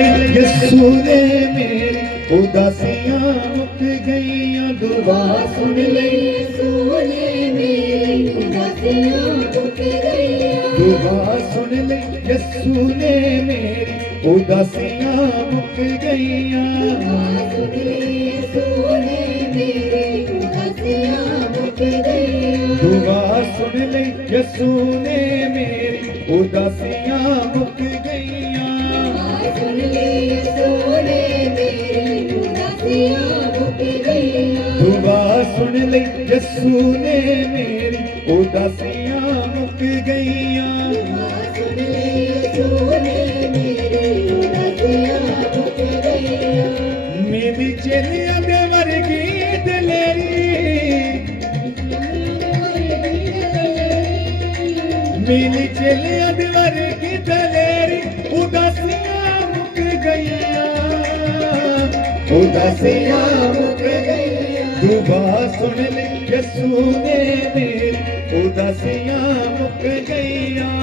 यसू ने मेरी उदासियां मुक गईयां। दुआ सुन ले यसू ने मेरी उदासियां मुक गईयां। दुआ सुन ले यसू ने मेरी उदासियां मुक गईयां। दुआ सुन ले यसू ने मेरी उदासियां मुक गईयां। दुआ सुन ले यसू ने मेरी उदासियां मुक गईयां। सुन ले यसू ने मेरी उदासियां मुक गईयां। दुआ सुन ले यसू ने मेरी उदासियां मुक गईयां। सुन ले यसू ने मेरी उदासियां मुक गईयां। मेरी चेलियां दे वर्गी दिलेरी, मेरी चेलियां दे वर्गी दिलेरी उदासियां मुक गईयां। उदासियां मुक गईयां। दुआ सुन ले यसू ने मेरी उदासियां मुक गईयां।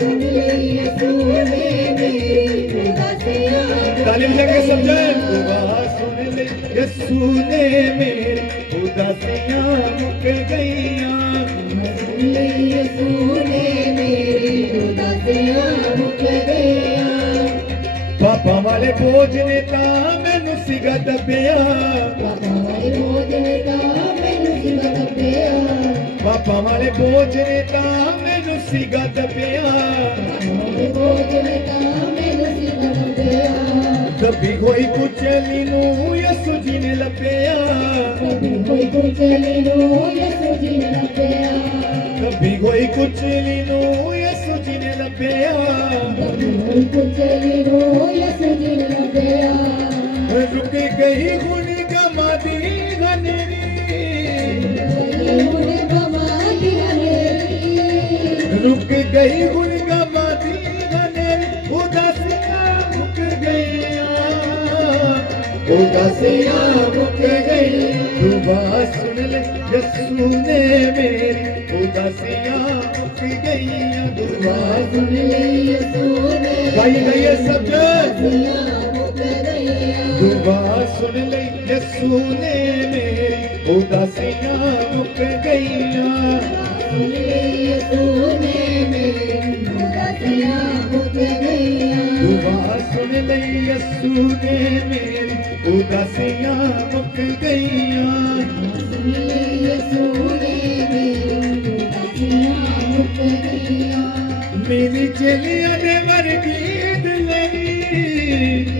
सुन ले यसू ने मेरी उदासियां। तालीम लगे समझे। दुआ सुन ले यसू ने मेरी उदासियां मुक गईयां। सुन ले यसू ने मेरी उदासियां मुक गईयां। पापा वाले बोझ ने तां मैनू सिगा दबिया। पापा वाले बोझ ने तां मैनू सिगा दबिया। पापा वाले बोझ ने तां मैनू सिगा दबिया। बोझ ने तां मैनू सिगा दबिया। दबी होई कुचली नू यसू जी ने लभया। दबी होई कुचली नू यसू जी ने लभया। दबी होई कुचली नू यसू जी ने लभया। दबी होई कुचली नू यसू जी ने लभया। रुक गई हुन गमा दी हनेरी। हुन गमा दी हनेरी। रुक गई हुन गमा दी हनेरी। उदासियां मुक गईयां। उदासियां मुक गईयां। दुआ सुन ले यसू ने मेरी उदासियां मुक गईयां। दुआ सुन ले यसू ने गाइए सब मुक गईयां। दुआ सुन ले यसू ने मेरी उदासियां मुक गईयां। सुन ले यसू ने मेरी उदासियां मुक गईयां। दुआ सुन ले यसू ने मेरी उदासियां मुक गईयां। सुन ले यसू ने मेरी उदासियां मुक गईयां। मेरी चेलियां दे वर्गी दिलेरी।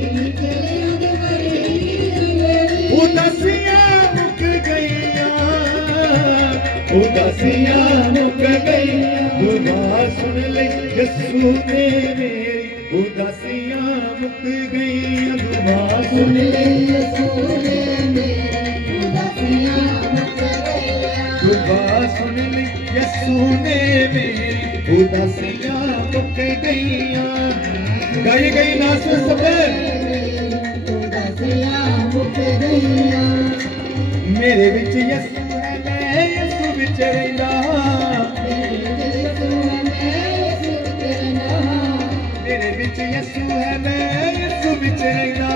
मेरी चेलियां दे वर्गी दिलेरी उदासियां मुक गईयां। उदासियां मुक गईयां। दुआ सुन ले यसू ने मेरी उदासियां मुक गईयां। दुआ सुन ले यसू ने मेरी उदासियां मुक गईयां। दुआ सुन ले यसू ने मेरी उदासियां मुक गईयां। गाई गई नास सब उदासियां मुक गईयां। मेरे विच यसू है मैं यसू विच रहिंदा। मेरे विच यसू है मैं यसू विच रहिंदा।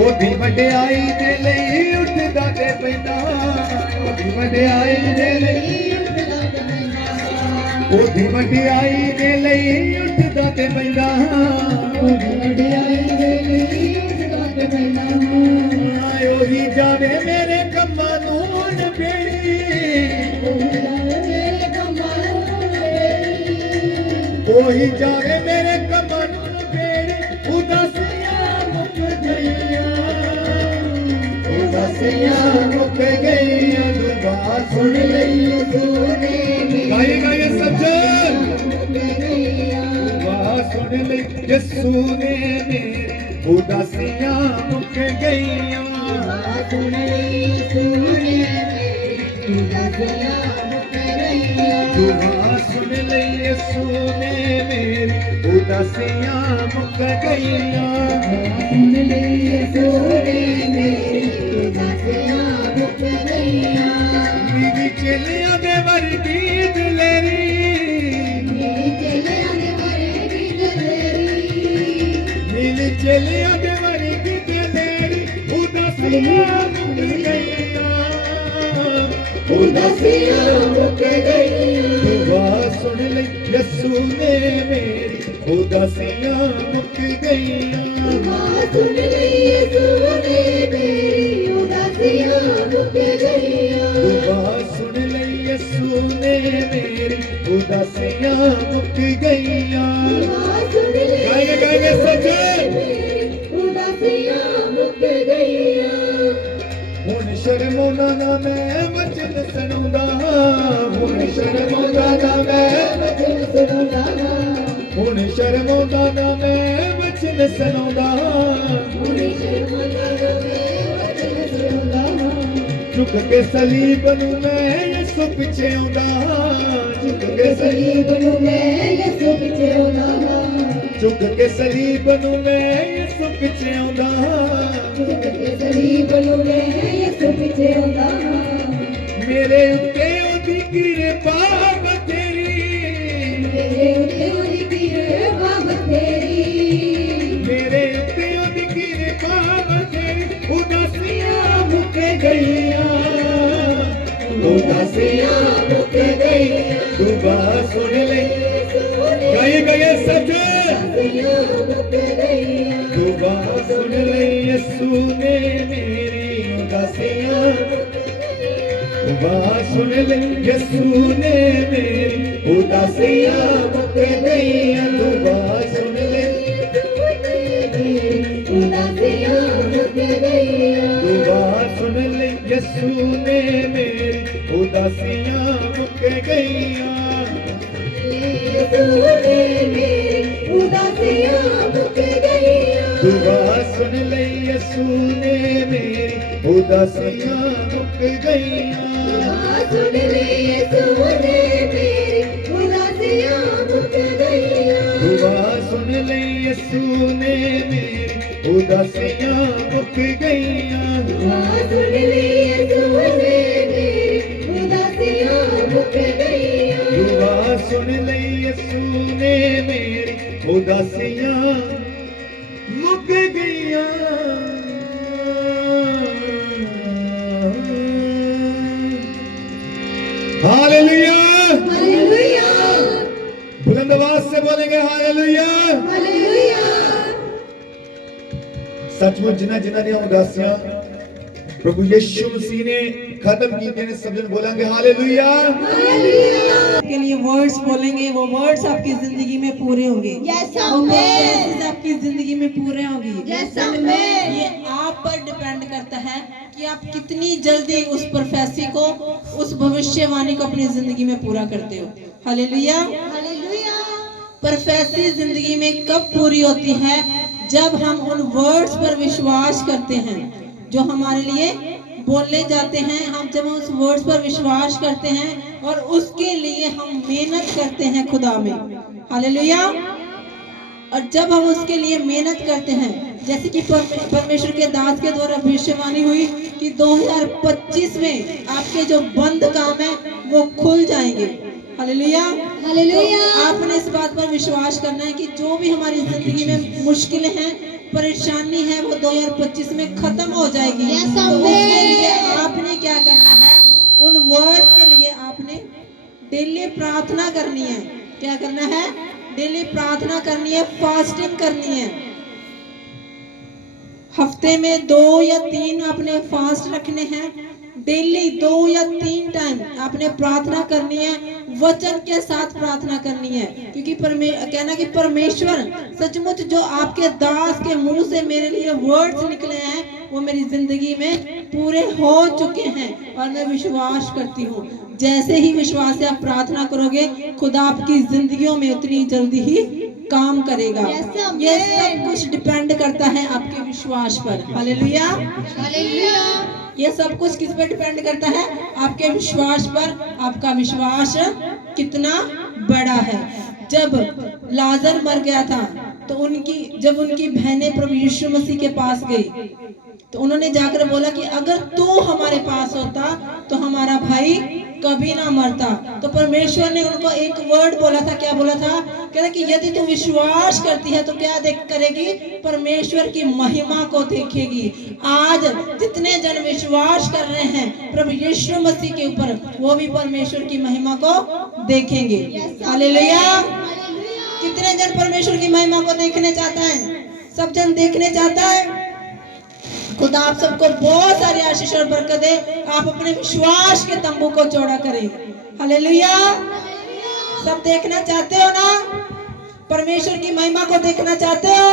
ओदी वडियाई दे लई उठदा ते पैंदा। ओदी वडियाई दे लई उठदा ते पैंदा। ओदी वडियाई दे लई उठदा ते पैंदा। ओदी वडियाई दे लई उठदा ते पैंदा। ओही जावे मेरे कम्मां नूं नबेड़ी। ओही जावे मेरे कम्मां नूं नबेड़ी। ओही जावे मेरे कम्मां नूं नबेड़ी। उदासियां मुक गईयां। उदासियां मुक गईयां। दुआ सुन ले यसू ने गाई गाई समझ। दुआ सुन ले यसू ने मेरी उदासियां मुक गईयां। सुन ले यसू ने मेरी उदासियां मुक गईयां। दुआ सुन ले यसू ने मेरी उदासियां मुक गईयां। सुन ले यसू ने मेरी उदासियां मुक गईयां। मेरी चेलियां दे वर्गी दिले यसू ने मेरी उदासियां मुक गईयां। दुआ सुन ले यसू ने मेरी उदासियां मुक गईयां। दुआ सुन ले यसू ने मेरी उदासियां मुक गईयां। दुआ सुन ले गाएंगे गाएंगे सच्चे। मेरी उदासियां मुक गईयां। हुण शर्माउंदा ना मैं वचन सुणाउंदा, हुण शर्माउंदा ना मैं वचन सुनाउंदा। हुण शर्माउंदा ना मैं वचन सुणाउंदा। हुण शर्माउंदा ना मैं वचन सुनाउंदा। झुक के सलीब नूं मैं यसू पिछे आउंदा, झुक के सलीब नूं मैं यसू पिछे आउंदा। झुक के सलीब नूं मैं यसू पिछे आउंदा। झुक के सलीब नूं मैं यसू पिछे आउंदा। मेरे उत्ते ओदी किरपा बथेरी, मेरे उत्ते ओदी किरपा बथेरी। मेरे उत्ते ओदी किरपा बथेरी। उदासियां मुक गईयां, उदासियां मुक गईयां। दुआ सुन ले गाए गए सच्चे। दुआ सुन ले यसू ने मेरी उदासियां। दुआ सुन ले यसू ने मेरी उदासियां मुक गईयां। दुआ सुन ले उदासियां मुक गईयां। दुआ सुन ले यसू ने मेरी उदासियां मुक गईयां। यसू ने मेरी उदासियां मुक गईयां। दुआ सुन ले यसू ने मेरी उदासियां मुक गईयां। सुन ले यसू ने मेरी उदासियां मुक गईयां। दुआ सुन ले यसू ने मेरी उदासियां मुक गईयां। सुन ले यसू ने मेरी उदासियां मुक गईयां। दुआ सुन ले यसू ने मेरी उदासियां मुक गईयां। हालेलुया। हालेलुया। बुलंद आवाज से बोलेंगे हालेलुया। हालेलुया। सचमुच जिन्हां जिन्हां दी उदासियां प्रभु यीशु मसीह ने खत्म की ने सब जन बोलेंगे हालेलुया। हालेलुया। के लिए वर्ड्स बोलेंगे, वो वर्ड्स आपकी जिंदगी में पूरे होंगे। Yes, वो amen. प्रोसेस आपकी जिंदगी में पूरे होंगी। Yes, amen. ये आप पर डिपेंड करता है कि आप कितनी जल्दी उस प्रोफेसी को, उस भविष्यवाणी को अपनी जिंदगी में पूरा करते हो। हालेलुया। हालेलुया। प्रोफेसी जिंदगी में कब पूरी होती है? जब हम उन वर्ड्स पर विश्वास करते हैं जो हमारे लिए बोले जाते हैं। हम जब उस वर्ड्स पर विश्वास करते हैं और उसके लिए हम मेहनत करते हैं खुदा में। हालेलुया। और जब हम उसके लिए मेहनत करते हैं, जैसे कि परमेश्वर के दास के द्वारा भविष्यवाणी हुई कि 2025 में आपके जो बंद काम है वो खुल जाएंगे। हालेलुया। हालेलुया। तो आपने इस बात पर विश्वास करना है कि जो भी हमारी जिंदगी में मुश्किलें हैं, परेशानी है, वो 2025 में खत्म हो जाएगी। Yes, तो amen. उसके लिए आपने क्या करना है? उन वर्ड्स के लिए आपने डेली प्रार्थना करनी है। क्या करना है? डेली प्रार्थना करनी है, फास्टिंग करनी है। हफ्ते में 2 या 3 आपने फास्ट रखने हैं। डेली 2 या 3 टाइम आपने प्रार्थना करनी है, वचन के साथ प्रार्थना करनी है। क्योंकि कहना कि परमेश्वर सचमुच जो आपके दास के मुंह से मेरे लिए वर्ड्स निकले हैं वो मेरी जिंदगी में पूरे हो चुके हैं। और मैं विश्वास करती हूँ जैसे ही विश्वास से आप प्रार्थना करोगे, खुदा आपकी जिंदगियों में उतनी जल्दी ही काम करेगा। ये सब कुछ डिपेंड करता है आपके विश्वास पर। हालेलुया। हालेलुया। ये सब कुछ किस पर डिपेंड करता है? आपके विश्वास पर। आपका विश्वास कितना बड़ा है। जब लाजर मर गया था तो जब उनकी बहनें प्रभु यीशु मसीह के पास गई तो उन्होंने जाकर बोला कि अगर तू हमारे पास होता तो हमारा भाई कभी ना मरता। तो परमेश्वर ने उनको एक वर्ड बोला था, क्या बोला था? कहता कि यदि तू विश्वास करती है तो क्या करेगी? परमेश्वर की महिमा को देखेगी। आज जितने जन विश्वास कर रहे हैं प्रभु यीशु मसीह के ऊपर, वो भी परमेश्वर की महिमा को देखेंगे। हालेलुया। कितने जन परमेश्वर की महिमा को देखने चाहता है? सब जन देखने चाहता है। खुदा आप सबको बहुत सारी आशीष और बरकत दे। आप अपने विश्वास के तंबू को चौड़ा करें। हालेलुया। सब देखना चाहते हो ना? परमेश्वर की महिमा को देखना चाहते हो?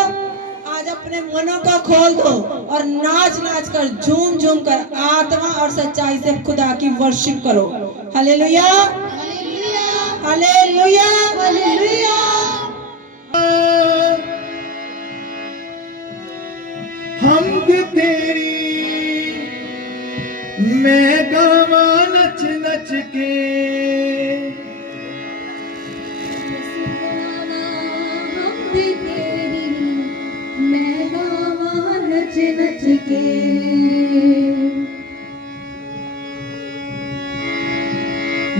आज अपने मनों को खोल दो और नाच नाच कर, झूम झूम कर आत्मा और सच्चाई से खुदा की वर्शिप करो। Hallelujah, hallelujah, hallelujah. हमद तेरी मैं गावा नच नच के, हमद तेरी मैं गावा नच नच के,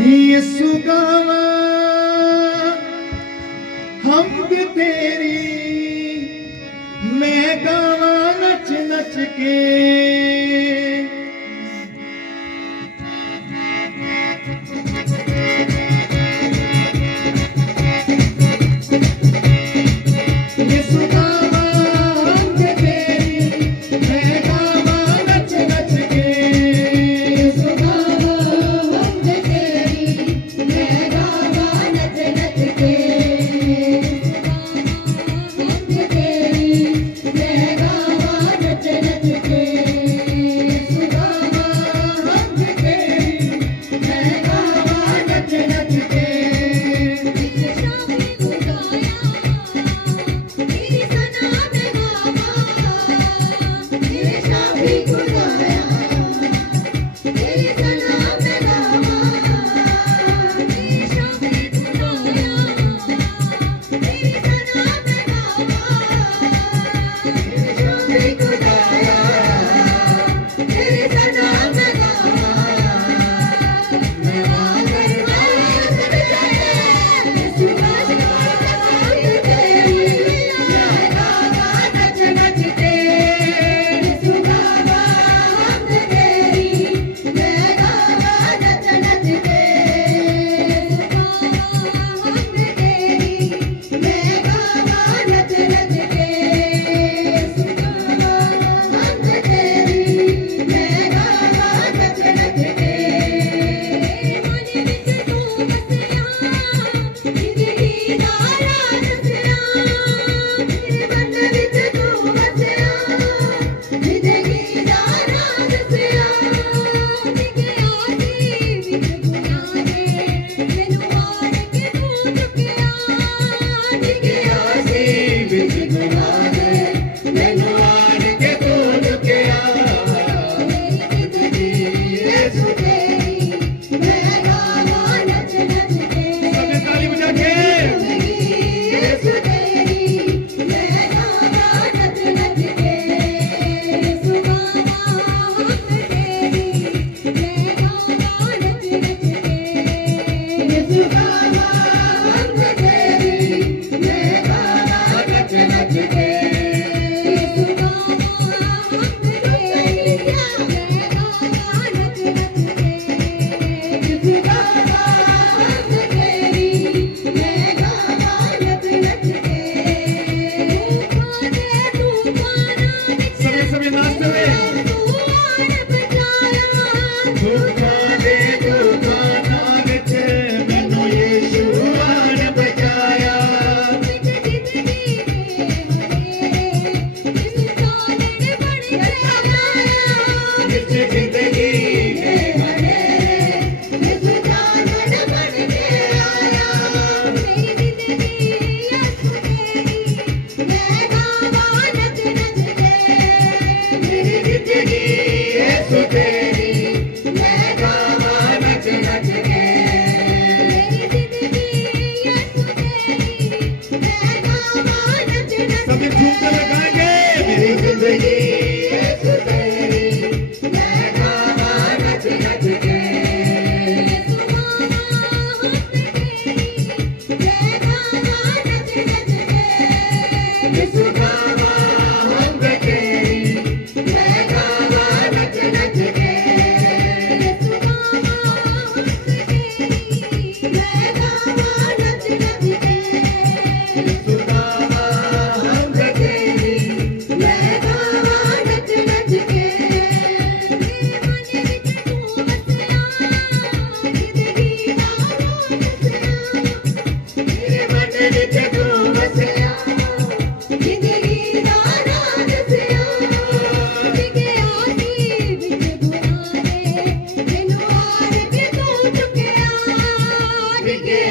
यीशु गावा हमद तेरी मैं गावा नच नच के। यीशु गावा हमद तेरी मैं गावा नच नच के, यीशु गावा हमद तेरी मैं गावा नच नच के, हमद तेरी मैं गावा नच नच के, यीशु गावा हमद तेरी मैं गावा नच नच के। तेरे शाफी खुदाया, तेरी सना में गावा, तेरे शाफी खुदाया, तेरी सना में गावा, तेरे शाफी खुदाया, तेरी सना में गावा, मैं आकर वास बिछाए, यीशु वास तेरी मैं गावा नच नच के, यीशु गावा हमद तेरी मैं गावा नच नच के, यीशु गावा हमद तेरी मैं गावा नच नच के, यीशु गावा हमद तेरी मैं गावा नच नच के। मन विच तू बसिया, जिंदगी दा राज सिया, मेरे मन विच तू बसिया, जिंदगी दा राज सिया, निके आसी विच गुनाह दे, मैनू आड़ के तू चुकिया, निके आसी विच गुनाह दे, मैनू आड़ के तू चुकिया, मेरी जिंदगी यीशु तेरी मैं गावा नच नच के, सबने ताली बजा के यीशु तेरी मैं गावा नच नच के, यीशु गावा हमद तेरी मैं गावा नच नच के, यीशु गावा हमद तेरी मैं गावा नच नच के, यीशु गावा हमद तेरी मैं गावा नच नच के, यीशु गावा हमद तेरी मैं गावा नच नच के। सभी नाचते हुए तूफान दे तूफाना विच मैनू यीशु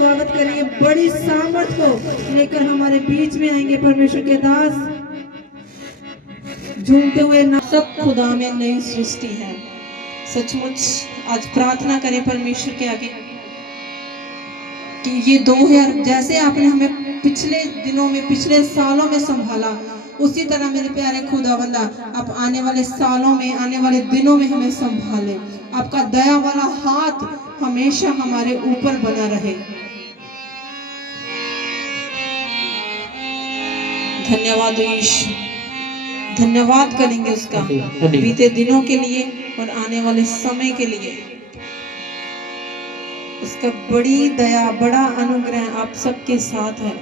स्वागत करेंगे। बड़ी सामर्थ को लेकर हमारे बीच में आएंगे परमेश्वर के दास, झूमते हुए ना। सब खुदा में नई सृष्टि है। सचमुच आज प्रार्थना करें परमेश्वर के आगे कि ये 2000 जैसे आपने हमें पिछले दिनों में, पिछले सालों में संभाला, उसी तरह मेरे प्यारे खुदावंदा आप आने वाले सालों में, आने वाले दिनों में हमें संभाले। आपका दया वाला हाथ हमेशा हमारे ऊपर बना रहे। धन्यवाद ईश्वर, धन्यवाद करेंगे उसका बीते दिनों के लिए और आने वाले समय के लिए। उसका बड़ी दया, बड़ा अनुग्रह आप सबके साथ है।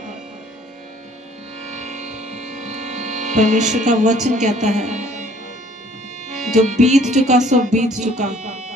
परमेश्वर का वचन कहता है जो बीत चुका सो बीत चुका।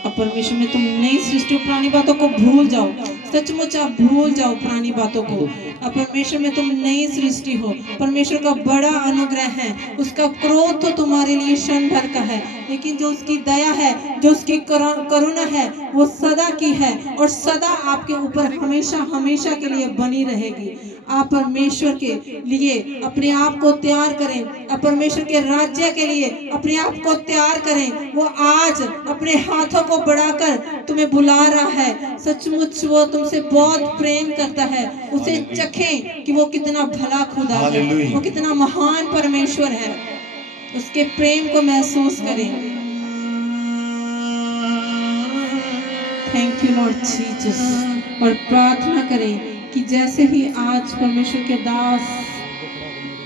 अब परमेश्वर में तुम नई सृष्टि, पुरानी बातों को भूल जाओ। सचमुच आप भूल जाओ पुरानी बातों को। अब परमेश्वर में तुम नई सृष्टि हो। परमेश्वर का बड़ा अनुग्रह है। उसका क्रोध तो तुम्हारे लिए क्षण भर का है, लेकिन जो उसकी दया है, जो उसकी करुणा है, वो सदा की है और सदा आपके ऊपर हमेशा हमेशा के लिए बनी रहेगी। आप परमेश्वर के लिए अपने आप को तैयार करें। आप परमेश्वर के राज्य के लिए अपने आप को तैयार करें। वो आज अपने हाथों को बढ़ाकर तुम्हें बुला रहा है। सचमुच वो तुमसे बहुत प्रेम करता है। उसे चखें कि वो कितना भला खुदा है, वो कितना महान परमेश्वर है। उसके प्रेम को महसूस करें। Thank you Lord Jesus. और प्रार्थना करें कि जैसे ही आज परमेश्वर के दास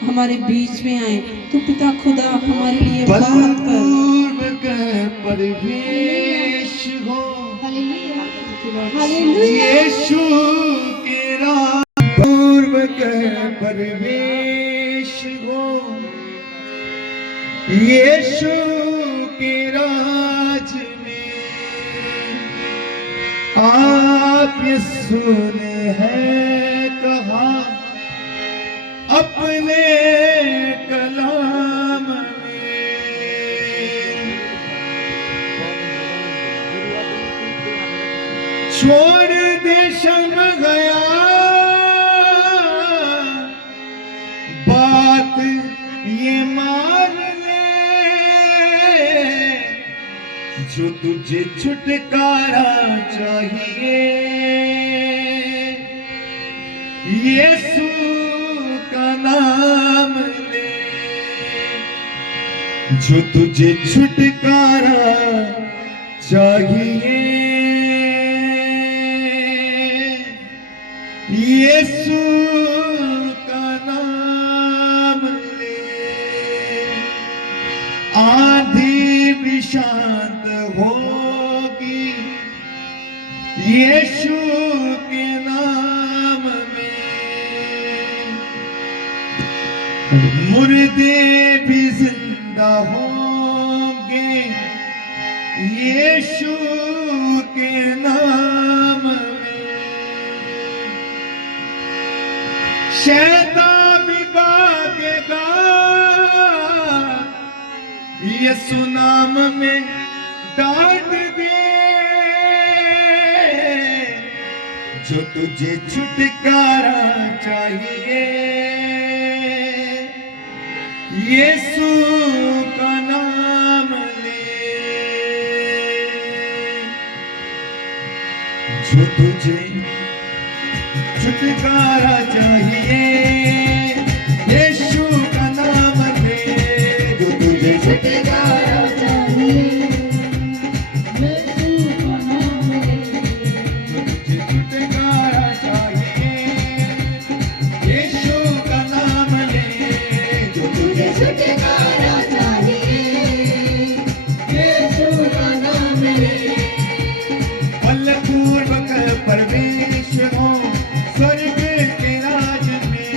हमारे बीच में आए, तो पिता खुदा हमारे लिए बात कर। परवेश हो यीशु के राज, पूर्व कह परवेश हो यीशु के राज में। आप यीशु ने है कहा अपने कलाम में, छोड़ दे शर्म गया बात ये मान ले, जो तुझे छुटकारा चाहिए यीशु का नाम ले। जो तुझे छुटकारा चाहिए यीशु का नाम ले। आंधी भी शांत होगी यीशु के नाम में। मुर्दे भी जिंदा होंगे यीशु के नाम में। शैतान भी भागेगा यीशु नाम में। डांट दे जो तुझे छुटकारा चाहिए यीशु का नाम ले। जो तुझे छुटकारा चाहिए यीशु का नाम ले। जो तुझे छुटकारा चाहिए यीशु का नाम ले। जो तुझे छुटकारा चाहिए यीशु का नाम ले। जो तुझे छुटकारा चाहिए यीशु का नाम ले। बलपूर्वक प्रवेश हो स्वर्ग के राज में।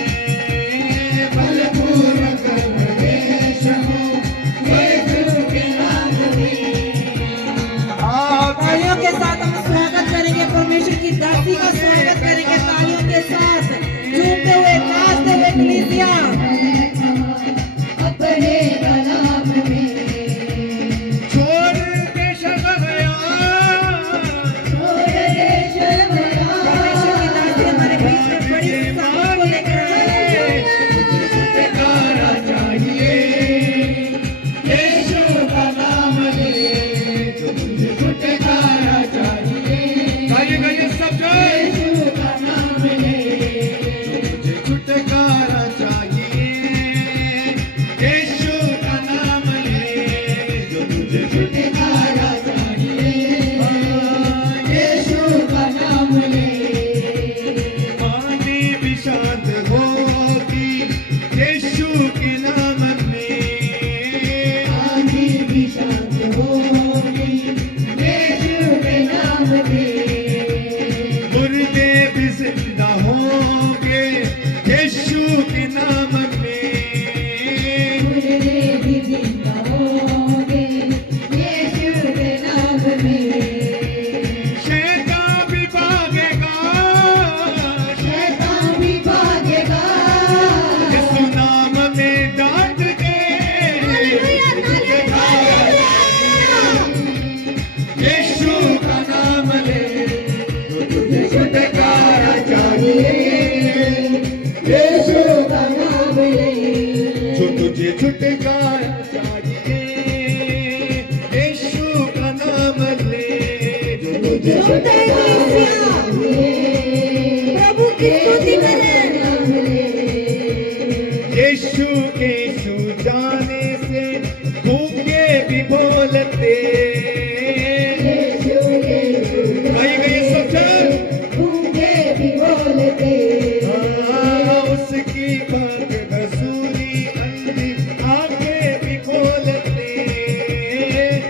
पाओगे यीशु के नाम में। मुर्दे भी जिंदा होंगे यीशु के नाम में। शैतान भी भागेगा, शैतान भी भागेगा। यीशु नाम में डांट के। Hallelujah, hallelujah. यीशु का नाम ले तो तुझे छुटकारा चाहिए। यीशु का नाम ले जो तुझे छुटकारा चाहिए, यीशु का नाम ले जो तुझे छुटकारा चाहिए। प्रभु की स्तुति करें। नाम ले यीशु के जाने से भूखे भी बोलते। यीशु के आइएगा ये सब चल। भूखे भी बोलते। उसकी बात बसूरी अंधी आंखें भी खोलते।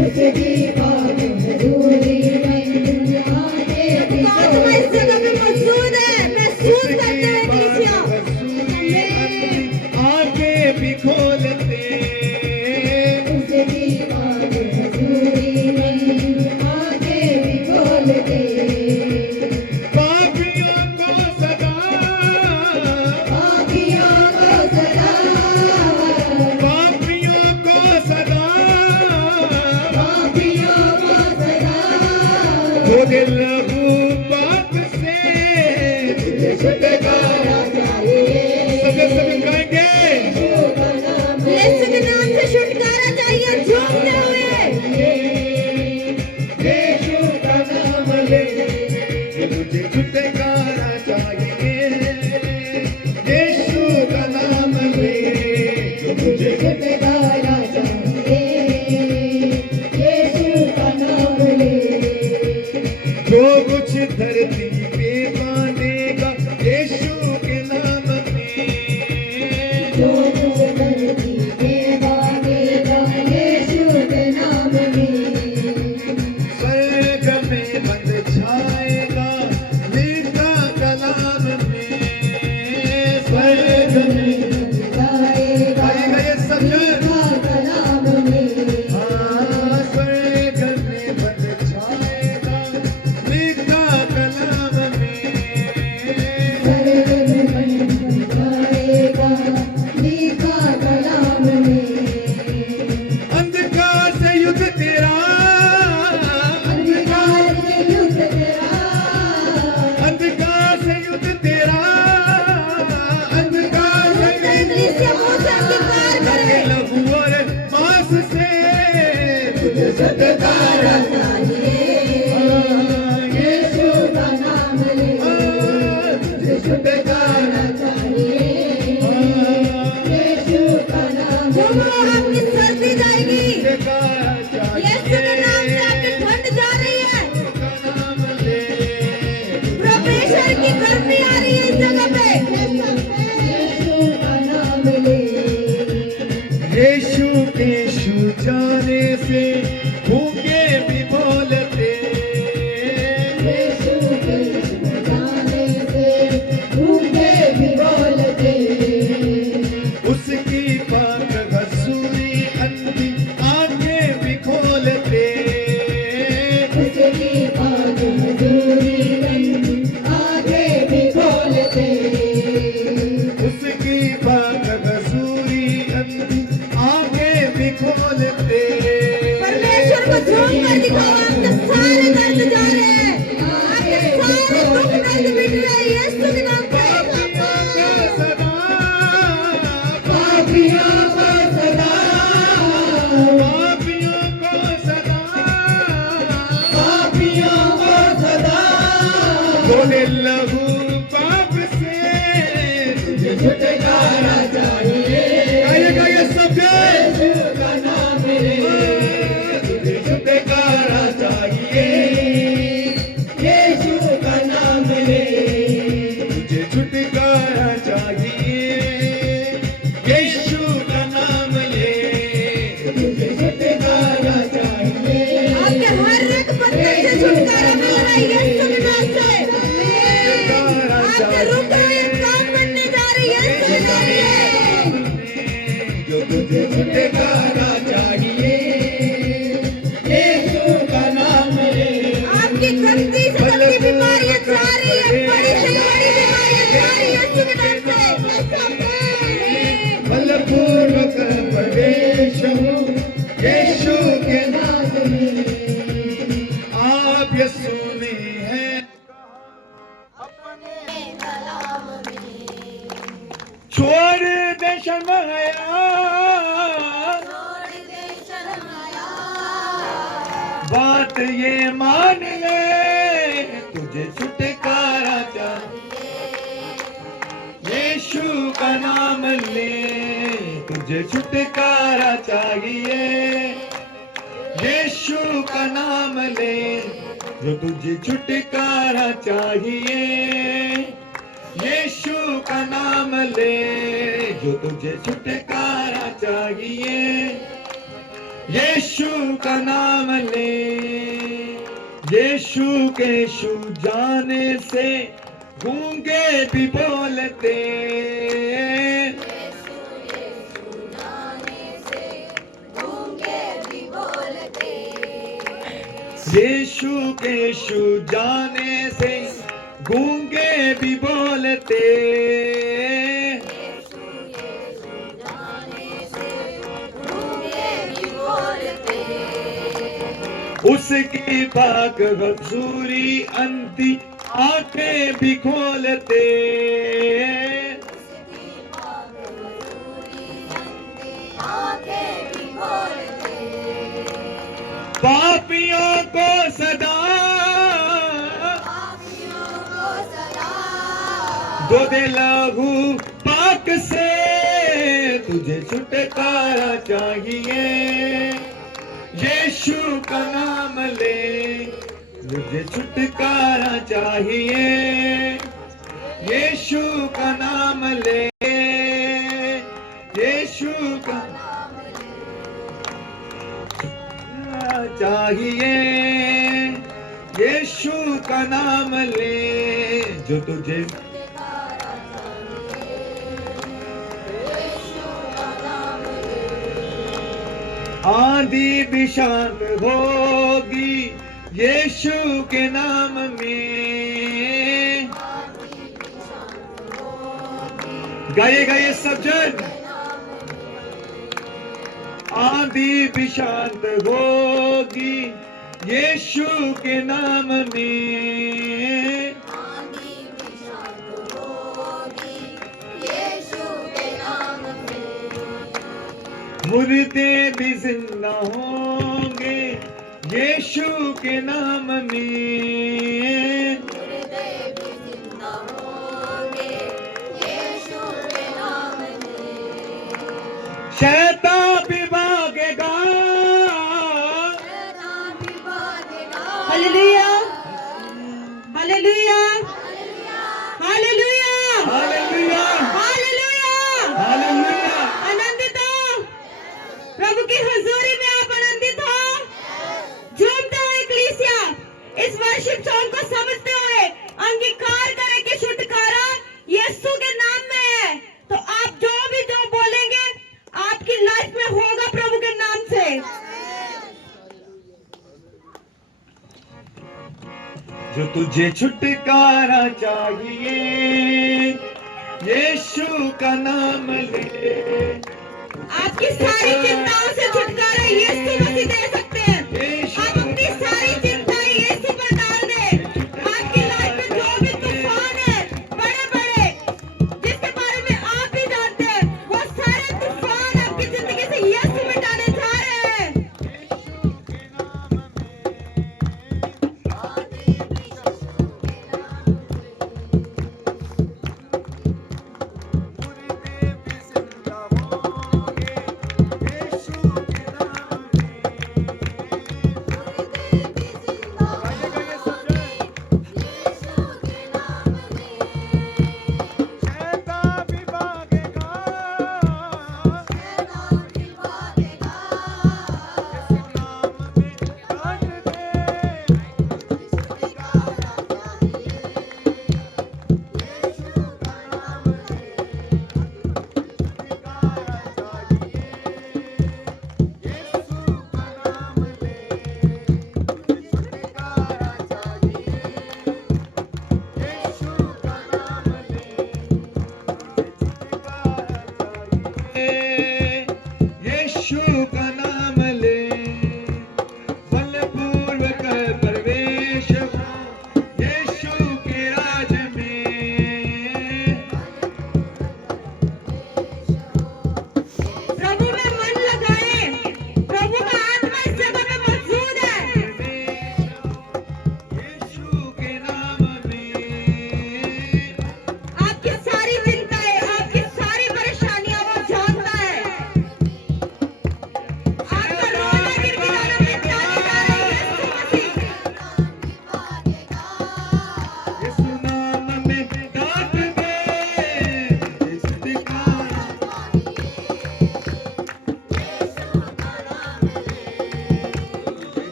उसकी बात मजदूरी नहीं आगे भी बोलते। इस जगह पे मौजूद है, महसूस करते हैं कलीसिया। आंखें भी खोलते। उसकी बात मजदूरी नहीं आगे भी बोलते। पापियों को सदा, पापियों को सदा, पापियों को सदा, पापियों को सदा। बोले लहू पाप से तुझे छुटकारा चाहिए। सबके सब गाएंगे। यीशु का नाम से छुटकारा चाहिए। झूमते हुए यीशु का नाम ले जो तुझे छुटकारा चाहिए। यीशु का नाम ले जो तुझे छुटकारा चाहिए। यीशु का नाम ले जो कुछ धरती पे बांधेगा यीशु के नाम में। जो कुछ धरती पे बांधेगा यीशु के नाम में। स्वर्ग में बंद छाएगा लिखा कलाम में। स्वर्ग में जाएगा आएगा ये सब जन। लिखा कलाम में। स्वर्ग में बंद छाएगा लिखा कलाम में। स्वर्ग में जाएगा लिखा कलाम में। अंधकार से युद्ध तेरा, अंधकार से युद्ध तेरा, अंधकार से युद्ध तेरा, अंधकार से कलीसिया मुंह से अंगीकार करे। लहू और मांस से तुझे छुटकारा चाहिए। यीशु का नाम ले तुझे छुटकारा चाहिए। यीशु का नाम घूमो, आपकी सर्दी जाएगी। यीशु के नाम से आपकी ठंड जा रही है। प्रोफेसर की गर्मी आ रही है इस जगह पे। यीशु का नाम ले यीशु के जाने से भूखे भी बोलते। यीशु के जाने से भूखे भी बोलते। उसकी पाक हसूरी अंधी आंखें भी खोलते। उसकी बात मजदूरी नहीं आगे भी बोलते। उसकी पाक हसूरी अंधी आंखें भी खोलते। परमेश्वर को झूम कर दिखाओ। आपके सारे दर्द जा रहे हैं। आपके सारे दुख दर्द मिट रहे हैं यीशु के नाम पे। पापियों को सदा, पापियों को सदा, पापियों को सदा। बोले लहू पाप से तुझे छुटकारा चाहिए। गाइएगा ये सब यीशु का नाम ले तुझे छुटकारा चाहिए। यीशु का नाम ले तुझे यीशु के नाम से मैं सबसे बलपूर्वक प्रवेश हूँ यीशु के नाम में। आप यीशु ने है छोड़ दे शर्माया, बात ये मान ले, तुझे छुटकारा चाहिए, यीशु का नाम ले, तुझे छुटकारा चाहिए, यीशु का नाम ले, जो तुझे छुटकारा चाहिए, यीशु का नाम ले, जो तुझे छुटकारा चाहिए, यीशु का नाम ले। यीशु के छू जाने से गूंगे भी बोलते, यीशु के छू जाने से गूंगे भी बोलते, उसकी पाक हजूरी अंती आंखें भी खोलते, पापियों को सदा दो दे लहू पाक से, तुझे छुटकारा चाहिए, यीशु का नाम ले, तुझे छुटकारा चाहिए, यीशु का नाम ले, यीशु का नाम चाहिए, यीशु का नाम ले, जो तुझे आंधी भी शांत होगी यीशु के नाम में। गाइए गाइए सब जन। आंधी भी शांत होगी यीशु के नाम में। मुर्दे भी जिंदा होंगे यीशु के नाम में। शैतान भी भागेगा। Hallelujah hallelujah hallelujah hallelujah hallelujah hallelujah. आनंदित हो प्रभु की हुजूरी में, आप आनंदित हो। झूमते हुए कलीसिया इस वर्शिप सॉन्ग को समझते हुए अंगीकार करें कि छुटकारा यीशु के नाम में है। तो आप जो बोलेंगे आपकी लाइफ में होगा प्रभु के नाम से। जो तुझे छुटकारा चाहिए यीशु का नाम ले। आपकी सारी चिंताओं से छुटकारा यीशु मसीह दे सकते हैं। आप अपनी सारी चिंताएं यीशु पर डाल दें। आपकी लाइफ में जो भी तूफान है बड़े बड़े जिसके बारे में आप भी जानते हैं, वो सारे तूफान आपकी जिंदगी से यीशु मिटाने जा रहे हैं।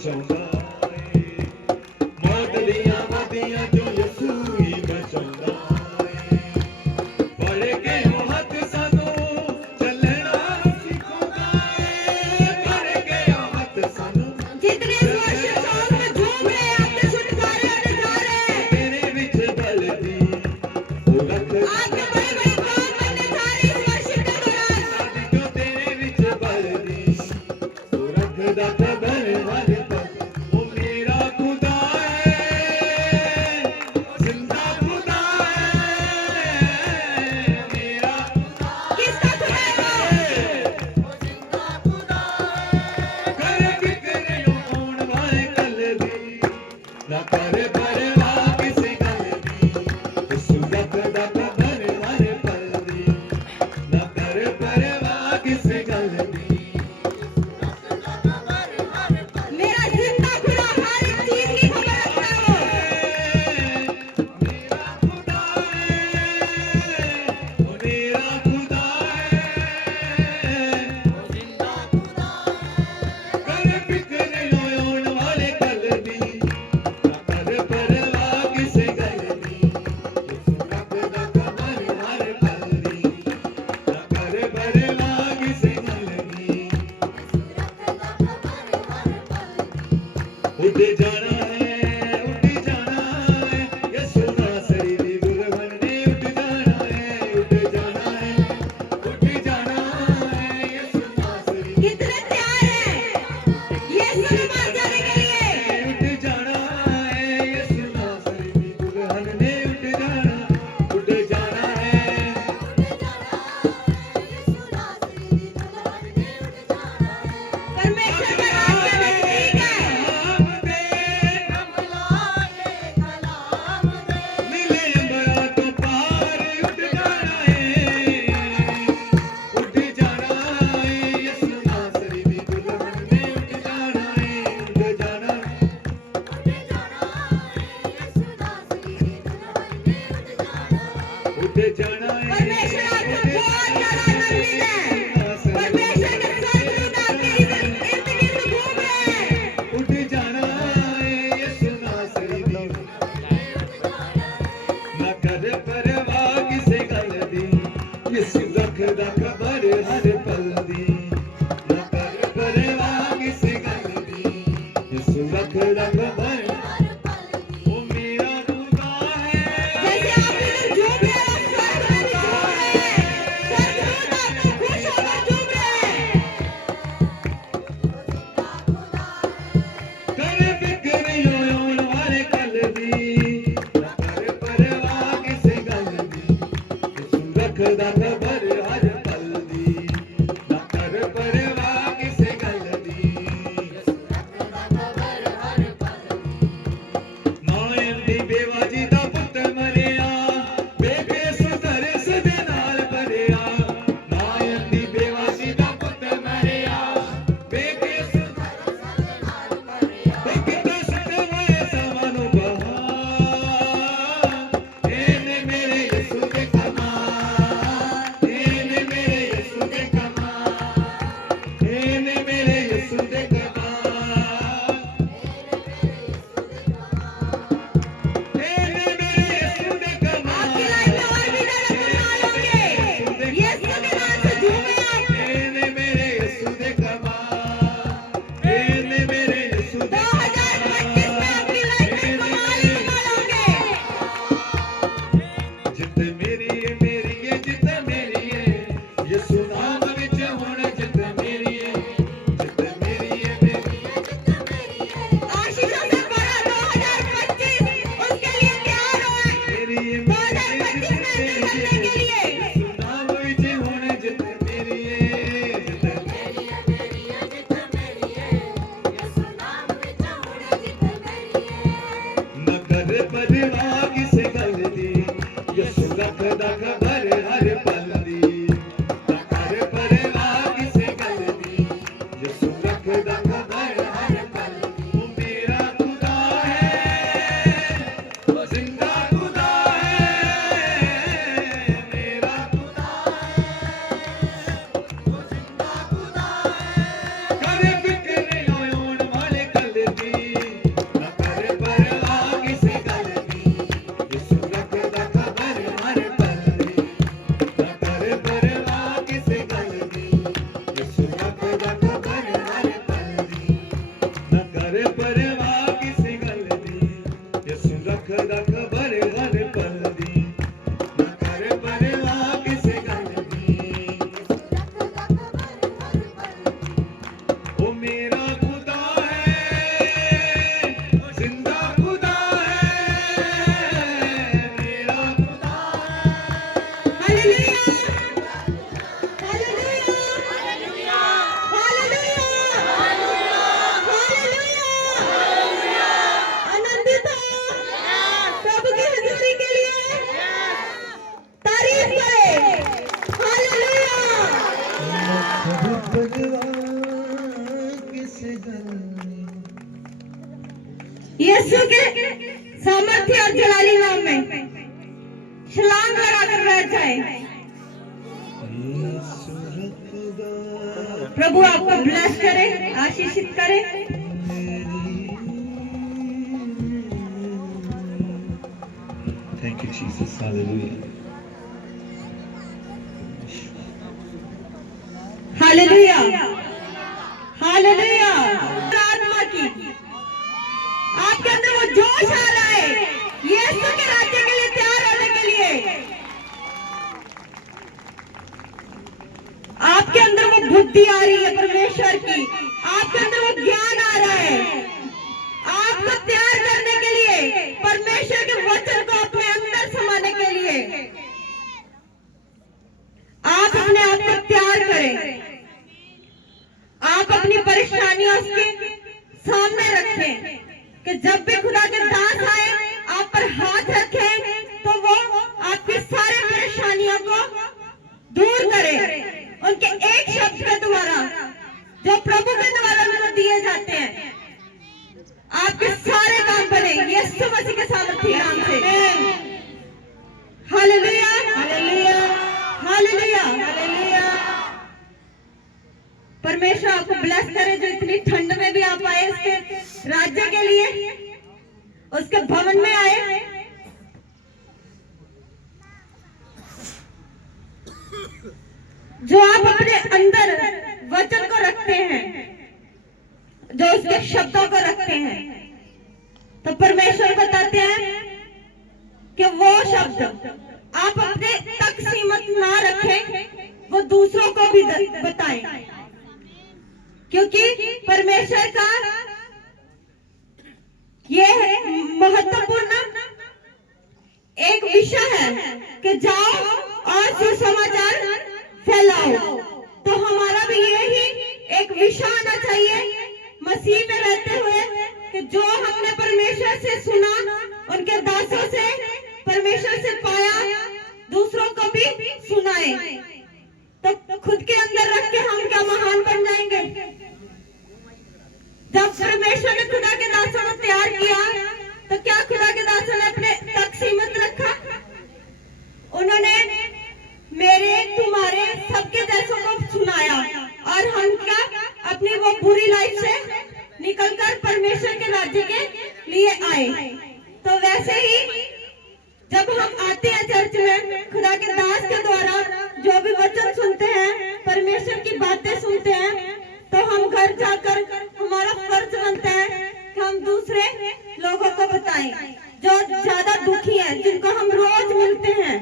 बचाउंदा है मौत दियां वादियां जो यसू ही बचाउंदा है फड़ के ओ हथ सानू चलना सिखाउंदा है फड़ के ओ हथ सानू जितने इस वर्षिप सॉन्ग में झूम रहे हैं अपने छुटकारे होने जा रहे हैं तेरे विच बलदी ओ रखदा आगे बड़े बड़े काम करने जा रहे हैं इस वर्षिप के दौरान जो तेरे विच बलदी ओ रखदा खबर हर पल ओ मेरा खुदा है जिंदा खुदा है मेरा किसका खुदा है वो कर फिक्र होण वाले कल दी ना कर परवाह किसी गल दी यसू रखदा खबर हर पल दी ना कर परवाह किसी गल दी मेरा जिंदा खुदा हर एक चीज की खबर रखता है मेरा खुदा है ओ मेरा खुदा है ओ जिंदा खुदा है कर फिक्र होण वाले कल दी ना कर परवाह किसी गल दी यसू रखदा खबर हर पल दी ना कर परवाह किसी गल दी उठ जाना है यसू नासरी दी दुल्हन ने उठ जाना है यसू नासरी कितने तैयार हैं यीशु के पास जाने के लिए उठ जाना है यसू नासरी दी दुल्हन ने उठ जाना है परमेश्वर का राज्य नजदीक है मिले अंबरा तो पार उठ जाना है यसू नासरी दी दुल्हन ने उठ जाना उठ जाना है परमेश्वर आपसे बहुत ज्यादा आनंदित है परमेश्वर के स्वर्गदूत आपके इर्द गिर्द घूम रहे हैं उठ जाना है यसू नासरी दी ना कर परवाह किसे गल दी यसू रखदा खबर हर पल दी ना कर परवाह किसे गल दी यसू रखदा खबर ओ मेरा खुदा है जैसे आप इधर झूम रहे हैं स्वर्गदूत झूम रहे हैं स्वर्गदूत आपको खुश होकर झूम रहे हैं कर फिक्र होण वाले कल दी ना कर परवाह किसे गल दी यसू रखदा खबर हर पल दी ना कर परवाह किसे गल दी नायन दी बेवाजी दा पुੱਤ मरिया बेबे सुधरस दे नाल भरिया नायन दी बेवाजी दा पुੱਤ मरिया बेबे सुधरस दे नाल भरिया कितना सुखमय समानो बहा एने मेरे यसू दे कमाल एने मेरे यसू दे कमाल एने मेरे यसू दे कमाल एने मेरे यसू दे कमाल आपकी लाइफ में और भी ज्यादा कमाल होंगे यीशु के नाम से झूमे आप एने मेरे यसू दे कमाल एने मेरे यसू दे 2025 में आपकी लाइफ में कमाल ही कमाल होंगे जित मेरी है जित मेरी है यसू नाम विच हुण जित मेरी है जित मेरी है आशीषों से भरा 2025 उसके लिए तैयार हो मेरी है 2025 में एंटर करने के लिए यसू नाम विच हुण जित मेरी है जित मेरी न कर परवाह किसे गल दी यसू रखदा खबर हर पल दी न कर परवाह किसे गल दी यसू रखदा खबर हर पल दी ओ मेरा खुदा है ओ जिंदा खुदा है मेरा खुदा है ओ जिंदा खुदा है कर फिक्र होण वाले कल यीशु के सामर्थ्य और जलाली नाम में छलांग लगाकर बैठ जाए। प्रभु आपको ब्लेस करे, आशीषित करे। Thank you, Jesus. Hallelujah. Hallelujah, hallelujah. आत्मा की आपके अंदर वो जोश आ रहा है यीशु के राज्य के लिए तैयार होने के लिए। आपके अंदर वो बुद्धि आ रही है परमेश्वर की, आपके अंदर वो ज्ञान आ रहा है आपको तैयार करने के लिए, परमेश्वर के वचन को अपने अंदर समाने के लिए। आप अपने आप को तैयार करें, आप अपनी परेशानियां उसके सामने रखें कि जब भी खुदा के दास आए आप पर हाथ रखें तो वो आपकी सारी परेशानियों को दूर करे। उनके एक शब्द के द्वारा जो प्रभु के द्वारा उनको दिए जाते हैं, आपके सारे काम बने यीशु मसीह के सामर्थ्य नाम से। Hallelujah, hallelujah, hallelujah, hallelujah. परमेश्वर आपको ब्लेस करे जो इतनी ठंड में भी आप आए उसके राज्य के लिए, उसके भवन में आए। जो आप अपने अंदर वचन को रखते हैं, जो उसके शब्दों को रखते हैं, तो परमेश्वर बताते हैं कि वो शब्द आप अपने तक सीमित ना रखें, वो दूसरों को भी बताएं। क्योंकि परमेश्वर का यह महत्वपूर्ण एक विषय है कि जाओ और सुसमाचार फैलाओ। तो हमारा भी यही एक विषय आना चाहिए मसीह में रहते हुए कि जो हमने परमेश्वर से सुना, उनके दासों से परमेश्वर से पाया, दूसरों को भी सुनाए। तो खुद के अंदर रख के हम क्या महान बन जाएंगे। जब परमेश्वर ने खुदा के दासों को तैयार किया तो क्या खुदा के दासों ने अपने तक सीमित रखा? उन्होंने मेरे तुम्हारे सबके जैसों को सुनाया और हम क्या अपनी वो बुरी लाइफ से निकलकर परमेश्वर के राज्य के लिए आए। तो वैसे ही जब हम आते हैं चर्च में, खुदा के दास के द्वारा जो भी वचन सुनते हैं, परमेश्वर की बातें सुनते हैं, तो हम घर जाकर हमारा फर्ज बनता है कि हम दूसरे लोगों को बताएं जो ज्यादा दुखी हैं, जिनको हम रोज मिलते हैं।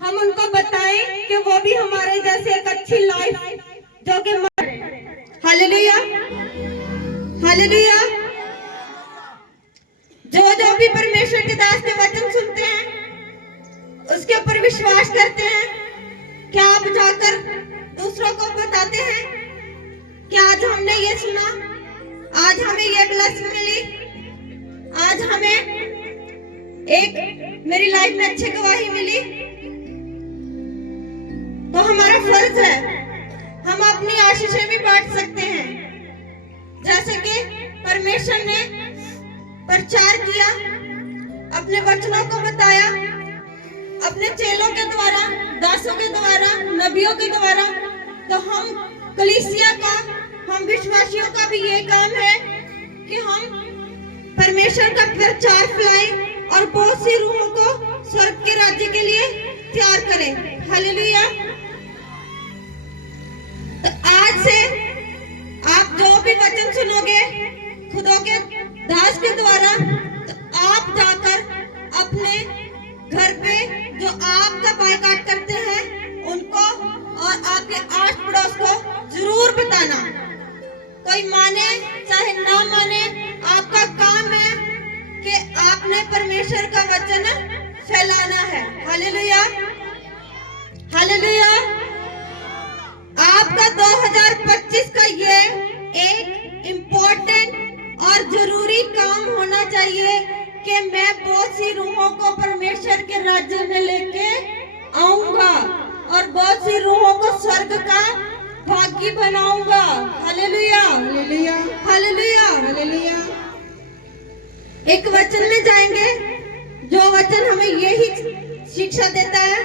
हम उनको बताएं कि वो भी हमारे जैसे एक अच्छी लाइफ जो कि हालेलुया, हालेलुया। जो भी परमेश्वर के दास के वचन सुनते हैं, उसके ऊपर विश्वास करते हैं, क्या आप जाकर दूसरों को बताते हैं कि आज हमने ये सुना, आज हमें ये ब्लेसिंग मिली, आज हमें एक मेरी लाइफ में अच्छी गवाही मिली। तो हमारा फर्ज है हम अपनी आशीषें भी बांट सकते हैं। जैसे कि परमेश्वर ने प्रचार किया, अपने वचनों को बताया, अपने चेलों के द्वारा, दासों के द्वारा, नबियों के द्वारा। तो हम कलीसिया का, हम विश्वासियों का भी ये काम है कि हम परमेश्वर का प्रचार फैलाएं और बहुत सी रूहों को स्वर्ग के राज्य के लिए तैयार करें। हालेलुया। तो आज से आप जो भी वचन सुनोगे खुदा के दास के द्वारा, तो आप जाकर अपने घर पे जो आपका बायकाट करते हैं उनको और आपके आस पड़ोस को जरूर बताना। कोई माने चाहे ना माने, आपका काम है कि आपने परमेश्वर का वचन फैलाना है। Hallelujah, hallelujah. आपका 2025 का ये एक इम्पोर्टेंट और जरूरी काम होना चाहिए कि मैं बहुत सी रूहों को परमेश्वर के राज्य में लेके आऊंगा और बहुत सी रूहों को स्वर्ग का भागी बनाऊंगा। Hallelujah, hallelujah, hallelujah. एक वचन में जाएंगे जो वचन हमें यही शिक्षा देता है।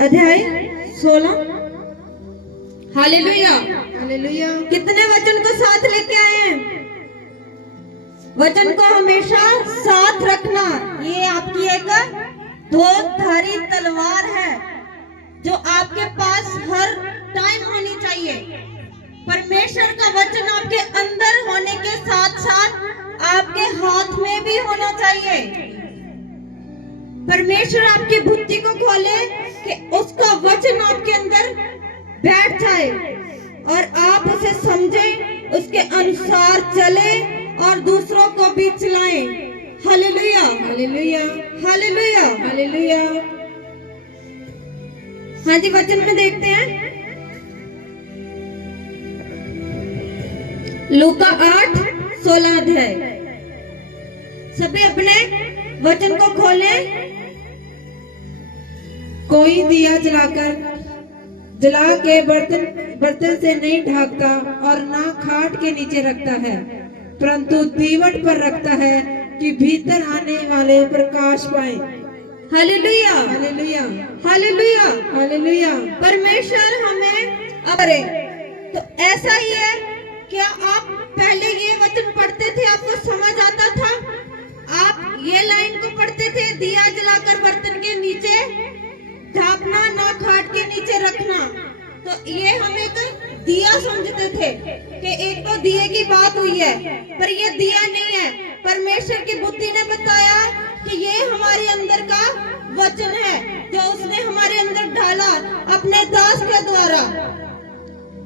अध्याय 16। Hallelujah hallelujah. कितने वचन को साथ लेके आए हैं? वचन को हमेशा साथ रखना, ये आपकी एक दो धारी तलवार है जो आपके पास हर टाइम होनी चाहिए। परमेश्वर का वचन आपके अंदर होने के साथ साथ आपके हाथ में भी होना चाहिए। परमेश्वर आपकी बुद्धि को खोले कि उसका वचन आपके अंदर बैठ जाए और आप उसे समझें, उसके अनुसार चले और दूसरों को भी चलाएं। Hallelujah hallelujah. Hallelujah hallelujah. हाँ जी, वचन में देखते हैं लूका 8:16 अध्याय। सभी अपने वचन को खोलें। कोई दिया जला के बर्तन से नहीं ढकता और ना खाट के नीचे रखता है, परंतु दीवट पर रखता है कि भीतर आने वाले प्रकाश पाए। Hallelujah hallelujah. Hallelujah hallelujah. परमेश्वर हमें करे तो ऐसा ही है। क्या आप पहले ये वचन पढ़ते थे, आपको समझ आता था? आप ये लाइन को पढ़ते थे, दिया जलाकर बर्तन के नीचे ढापना, ना खाट के नीचे रखना। तो ये हम एक दिया समझते थे कि एक तो दिए की बात हुई है, पर ये दिया नहीं है। परमेश्वर की बुद्धि ने बताया कि ये हमारे अंदर का वचन है जो उसने हमारे अंदर डाला अपने दास के द्वारा।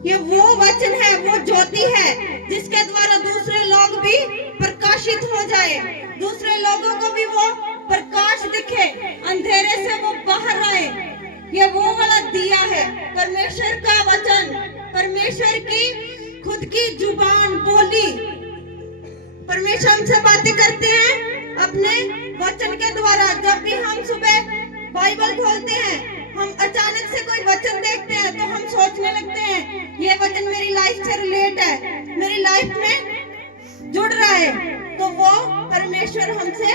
ये वो वचन है, वो ज्योति है जिसके द्वारा दूसरे लोग भी प्रकाशित हो जाए, दूसरे लोगों को भी वो प्रकाश दिखे, अंधेरे से वो बाहर आए। ये वो वाला दिया है, परमेश्वर का वचन, परमेश्वर की खुद की जुबान बोली। परमेश्वर हमसे बातें करते हैं अपने वचन के द्वारा। जब भी हम सुबह बाइबल खोलते हैं, हम अचानक से कोई वचन देखते हैं तो हम सोचने लगते हैं ये वचन मेरी लाइफ से रिलेट है, मेरी लाइफ में जुड़ रहा है। तो वो परमेश्वर हमसे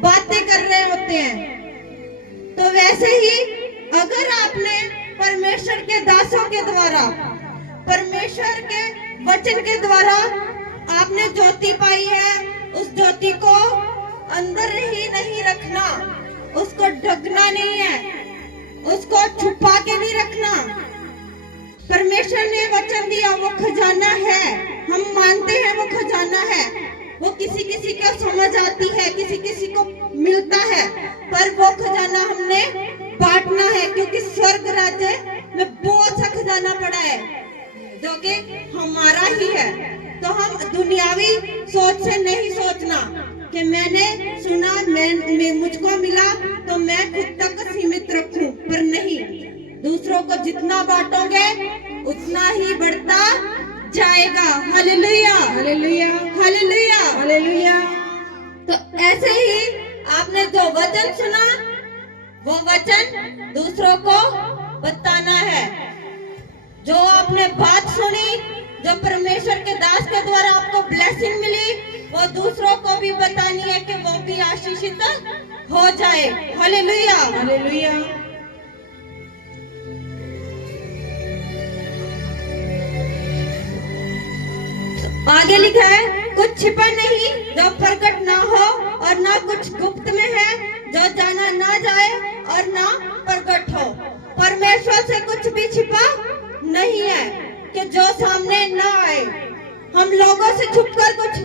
बातें कर रहे होते हैं। तो वैसे ही अगर आपने परमेश्वर के दासों के द्वारा, परमेश्वर के वचन के द्वारा आपने ज्योति पाई है, उस ज्योति को अंदर ही नहीं रखना, उसको ढकना नहीं है, उसको छुपा के नहीं रखना। परमेश्वर ने वचन दिया, वो खजाना है, हम मानते हैं वो खजाना है। वो किसी किसी को समझ आती है, किसी किसी को मिलता है, पर वो खजाना हमने बांटना है, क्योंकि स्वर्ग राज्य में बहुत सा खजाना पड़ा है जो कि हमारा ही है। तो हम दुनियावी सोच से नहीं सोचना कि मैंने सुना, मुझको मिला तो मैं खुद तक सीमित रखूं, पर नहीं, दूसरों को जितना बांटोगे उतना ही बढ़ता जाएगा। Hallelujah hallelujah. Hallelujah hallelujah. तो ऐसे ही आपने जो वचन सुना वो वचन दूसरों को बताना है। जो आपने बात सुनी, जो परमेश्वर के दास के द्वारा आपको ब्लेसिंग मिली, वो दूसरों को भी बतानी है कि वो भी आशीषित हो जाए। Hallelujah hallelujah. आगे लिखा है, कुछ छिपा नहीं जो प्रकट ना हो, और ना कुछ गुप्त में है जो जाना ना जाए और ना प्रकट हो। परमेश्वर से कुछ भी छिपा नहीं है कि जो सामने ना आए। हम लोगों से छुपकर कुछ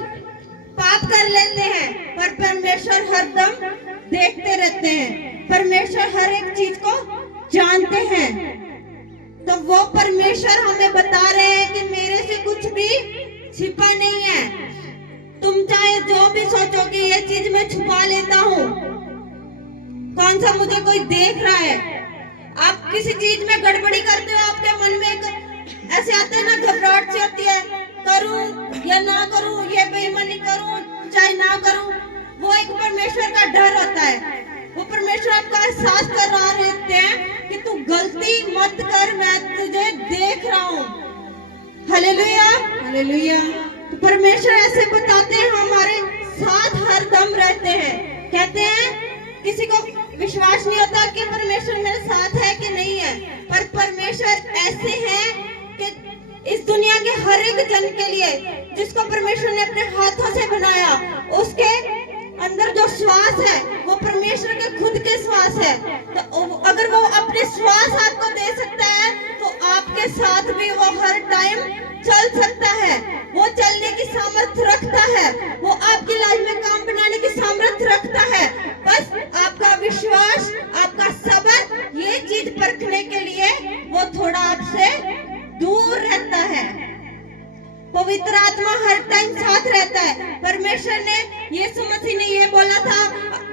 पाप कर लेते हैं, पर परमेश्वर हरदम देखते रहते हैं। परमेश्वर हर एक चीज को जानते हैं। तो वो परमेश्वर हमें बता रहे हैं कि मेरे से कुछ भी छिपा नहीं है। तुम चाहे जो भी सोचो कि ये चीज मैं छुपा लेता हूँ, कौन सा मुझे कोई देख रहा है। आप किसी चीज में गड़बड़ी करते हो, आपके मन में एक ऐसे आते हैं ना, घबराहट सी होती है, करूं या ना करूं, ये बेईमानी करूं चाहे ना करूं। वो एक परमेश्वर का डर होता है। वो परमेश्वर आपका एहसास करा रहते हैं कि तू गलती मत कर, मैं तुझे हालेलुया। तो परमेश्वर ऐसे बताते हैं, हमारे साथ हर दम रहते हैं। कहते हैं किसी को विश्वास नहीं होता कि परमेश्वर मेरे साथ है कि नहीं है, पर परमेश्वर ऐसे हैं कि इस दुनिया के हर एक जन के लिए, जिसको परमेश्वर ने अपने हाथों से बनाया, उसके अंदर जो श्वास है वो परमेश्वर के खुद के श्वास है। तो अगर वो अपने श्वास आपको दे सकता है तो आपके साथ भी वो हर टाइम चल सकता है। वो चलने की सामर्थ्य रखता है, वो आपकी लाइफ में काम बनाने की सामर्थ्य रखता है। बस आपका विश्वास, आपका सब्र, ये चीज परखने के लिए वो थोड़ा आपसे दूर रहता है। पवित्र आत्मा हर टाइम साथ रहता है। परमेश्वर ने, यीशु मसीह ने ये बोला था,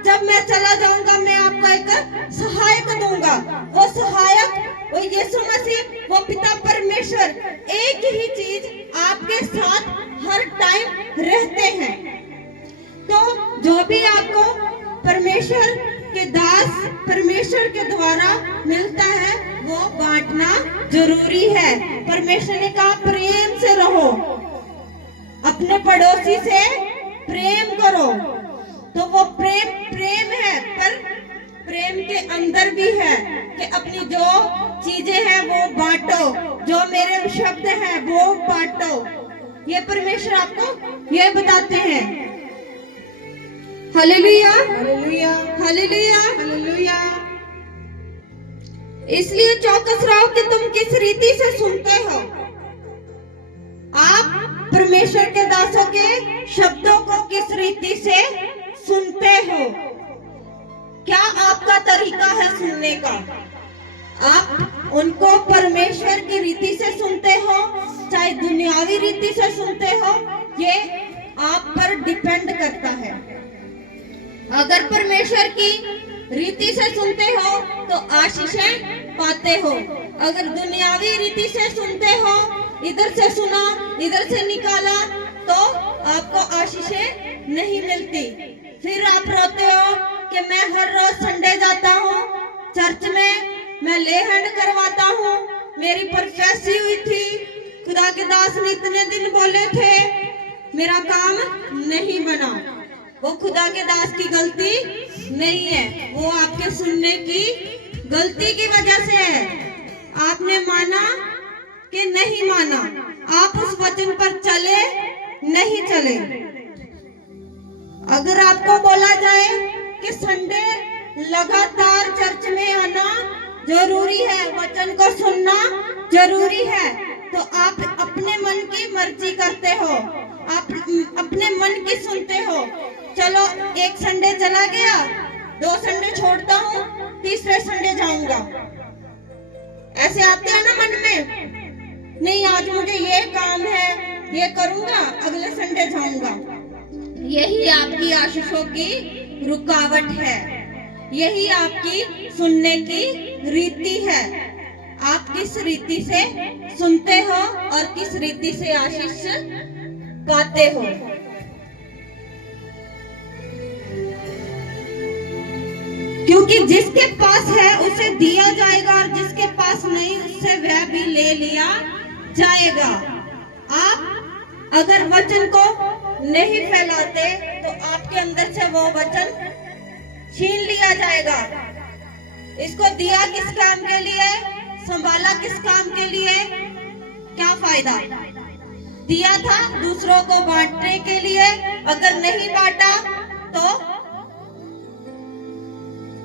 जब मैं चला जाऊंगा मैं आपको एक सहायक दूंगा। वो सहायक, वो यीशु मसीह, वो पिता परमेश्वर एक ही चीज आपके साथ हर टाइम रहते हैं। तो जो भी आपको परमेश्वर के दास, परमेश्वर के द्वारा मिलता है, वो बांटना जरूरी है। परमेश्वर ने कहा प्रेम से रहो, अपने पड़ोसी से प्रेम करो। तो वो प्रेम है, पर प्रेम के अंदर भी है कि अपनी जो चीजें हैं वो बांटो, जो मेरे शब्द हैं वो बांटो। ये परमेश्वर आपको ये बताते हैं। Hallelujah, hallelujah, hallelujah, hallelujah. इसलिए चौकस रहो कि तुम किस रीति से सुनते हो। आप परमेश्वर के दासों के शब्दों को किस रीति से सुनते हो? क्या आपका तरीका है सुनने का? आप उनको परमेश्वर की रीति से सुनते हो, चाहे दुनियावी रीति से सुनते हो, ये आप पर डिपेंड करता है। अगर परमेश्वर की रीति से सुनते हो तो आशीषें पाते हो। अगर दुनियावी रीति से सुनते हो, इधर से सुना इधर से निकाला, तो आपको आशीषें नहीं मिलती। फिर आप रोते हो कि मैं हर रोज संडे जाता हूँ चर्च में, मैं लेहंड करवाता हूँ, मेरी प्रोफेसी हुई थी, खुदा के दास ने इतने दिन बोले थे, मेरा काम नहीं बना। वो खुदा के दास की गलती नहीं है, वो आपके सुनने की गलती की वजह से है। आपने माना कि नहीं माना, आप उस वचन पर चले नहीं चले। अगर आपको बोला जाए कि संडे लगातार चर्च में आना जरूरी है, वचन को सुनना जरूरी है, तो आप अपने मन की मर्जी करते हो, आप अपने मन की सुनते हो। चलो एक संडे चला गया, 2 संडे छोड़ता हूँ, तीसरे संडे जाऊंगा। ऐसे आते हैं ना मन में, नहीं आज मुझे ये काम है, ये करूंगा, अगले संडे जाऊंगा। यही आपकी आशीषों की रुकावट है, यही आपकी सुनने की रीति है। आप किस रीति से सुनते हो और किस रीति से आशीष पाते हो। क्योंकि जिसके पास है उसे दिया जाएगा और जिसके पास नहीं उससे वह भी ले लिया जाएगा। आप अगर वचन को नहीं फैलाते तो आपके अंदर से वो वचन छीन लिया जाएगा। इसको दिया किस काम के लिए, संभाला किस काम के लिए, क्या फायदा? दिया था दूसरों को बांटने के लिए, अगर नहीं बांटा तो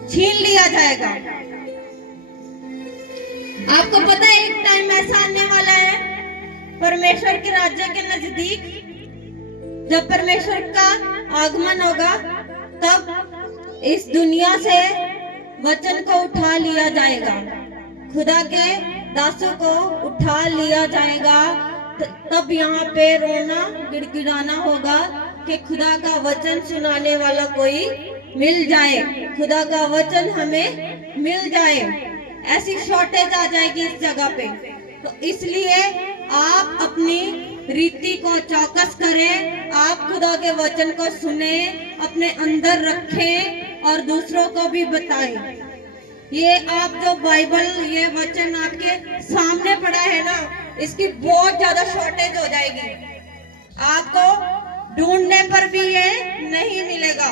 छीन लिया जाएगा। आपको पता है एक टाइम ऐसा आने वाला है परमेश्वर के राज्य के नजदीक, जब परमेश्वर का आगमन होगा, तब इस दुनिया से वचन को उठा लिया जाएगा, खुदा के दासों को उठा लिया जाएगा। तब यहाँ पे रोना गिड़गिड़ाना होगा कि खुदा का वचन सुनाने वाला कोई मिल जाए, खुदा का वचन हमें मिल जाए। ऐसी शॉर्टेज आ जाएगी इस जगह पे। तो इसलिए आप अपनी रीति को चौकस करें, आप खुदा के वचन को सुने, अपने अंदर रखें और दूसरों को भी बताएं। ये आप जो बाइबल, ये वचन आपके सामने पड़ा है ना, इसकी बहुत ज्यादा शॉर्टेज हो जाएगी। आपको ढूंढने पर भी ये नहीं मिलेगा।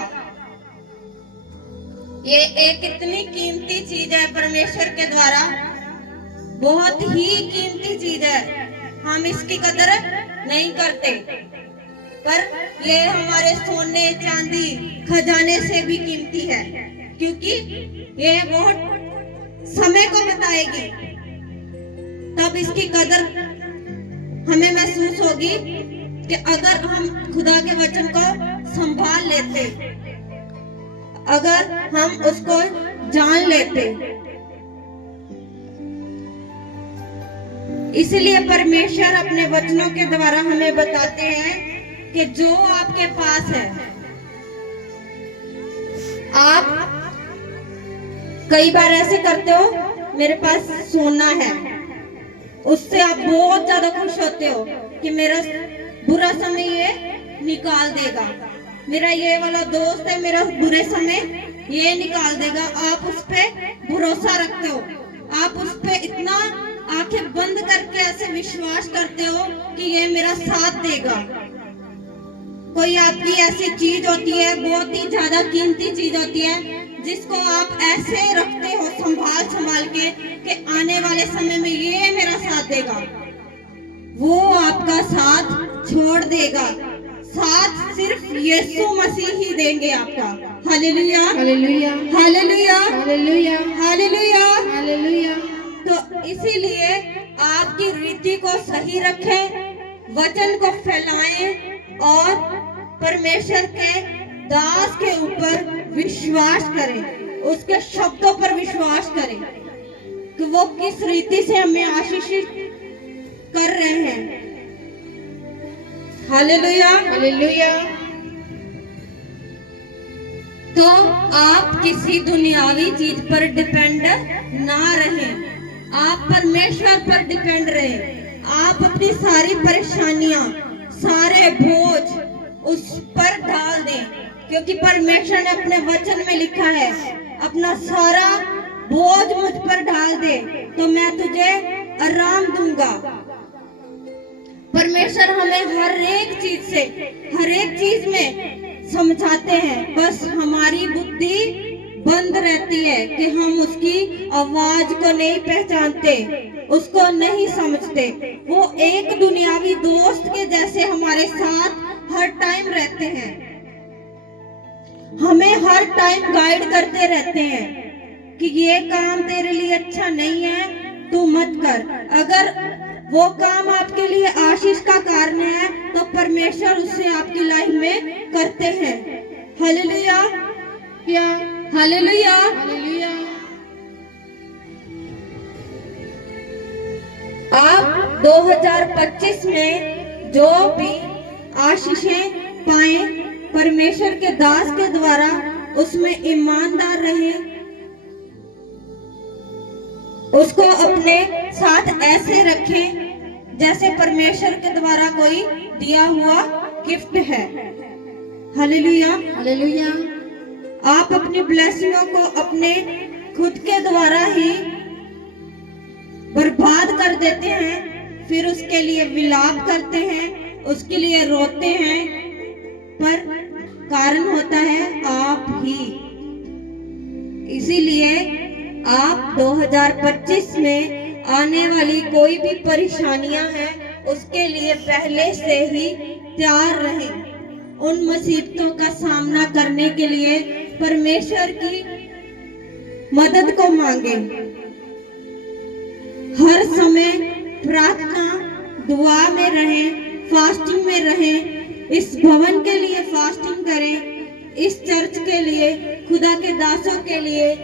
ये एक इतनी कीमती चीज है परमेश्वर के द्वारा, बहुत ही कीमती चीज है। हम इसकी कदर नहीं करते, पर ये हमारे सोने चांदी खजाने से भी कीमती है, क्योंकि ये बहुत समय को बताएगी। तब इसकी कदर हमें महसूस होगी कि अगर हम खुदा के वचन को संभाल लेते, अगर हम उसको जान लेते। इसलिए परमेश्वर अपने वचनों के द्वारा हमें बताते हैं कि जो आपके पास है, आप कई बार ऐसे करते हो, मेरे पास सोना है, उससे आप बहुत ज्यादा खुश होते हो कि मेरा बुरा समय ये निकाल देगा, मेरा ये वाला दोस्त है मेरा बुरे समय ये निकाल देगा। आप उस पे भरोसा रखते हो, आप उस पे इतना आंखें बंद करके ऐसे विश्वास करते हो कि ये मेरा साथ देगा। कोई आपकी ऐसी चीज होती है, बहुत ही ज्यादा कीमती चीज होती है, जिसको आप ऐसे रखते हो संभाल संभाल के कि आने वाले समय में ये मेरा साथ देगा। वो आपका साथ छोड़ देगा, साथ सिर्फ यीशु मसीह ही देंगे आपका। Hallelujah hallelujah hallelujah hallelujah hallelujah hallelujah. तो इसीलिए आपकी रीति को सही रखें, वचन को फैलाएं और परमेश्वर के दास के ऊपर विश्वास करें, उसके शब्दों पर विश्वास करें कि वो किस रीति से हमें आशीषित कर रहे हैं। Hallelujah hallelujah. तो आप किसी दुनियावी चीज पर डिपेंड ना रहें, आप परमेश्वर पर डिपेंड रहें। आप अपनी सारी परेशानियां, सारे बोझ उस पर डाल दें, क्योंकि परमेश्वर ने अपने वचन में लिखा है, अपना सारा बोझ मुझ पर डाल दे तो मैं तुझे आराम दूंगा। परमेश्वर हमें हर एक चीज में समझाते हैं, बस हमारी बुद्धि बंद रहती है कि हम उसकी आवाज को नहीं पहचानते, उसको नहीं समझते। वो एक दुनियावी दोस्त के जैसे हमारे साथ हर टाइम रहते हैं, हमें हर टाइम गाइड करते रहते हैं कि ये काम तेरे लिए अच्छा नहीं है, तू मत कर। अगर वो काम आपके लिए आशीष का कारण है तो परमेश्वर उससे आपकी लाइफ में करते हैं। Hallelujah hallelujah. आप 2025 में जो भी आशीषें पाए परमेश्वर के दास के द्वारा, उसमें ईमानदार रहे, उसको अपने साथ ऐसे रखें जैसे परमेश्वर के द्वारा कोई दिया हुआ गिफ्ट है। Hallelujah hallelujah. आप अपनी ब्लेसिंगों को अपने खुद के द्वारा ही बर्बाद कर देते हैं, फिर उसके लिए विलाप करते हैं, उसके लिए रोते हैं, पर कारण होता है आप ही। इसीलिए आप 2025 में आने वाली कोई भी परेशानियां हैं, उसके लिए पहले से ही तैयार रहें। उन मुसीबतों का सामना करने के लिए परमेश्वर की मदद को मांगे। हर समय प्रार्थना दुआ में रहें, फास्टिंग में रहें। इस भवन के लिए फास्टिंग करें, इस चर्च के लिए, खुदा के दासों के लिए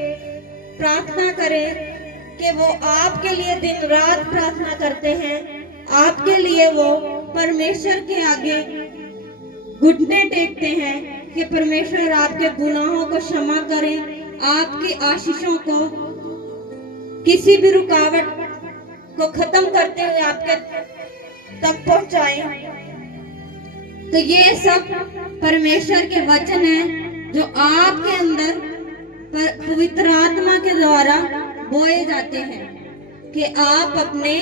प्रार्थना करें कि वो आपके लिए दिन रात प्रार्थना करते हैं। आपके लिए वो परमेश्वर के आगे घुटने टेकते हैं कि परमेश्वर आपके गुनाहों को क्षमा करें, आपकी आशीषों को, किसी भी रुकावट को खत्म करते हुए आपके तक पहुंचाएं। तो ये सब परमेश्वर के वचन हैं जो आपके अंदर पवित्र आत्मा के द्वारा बोए जाते हैं कि आप अपने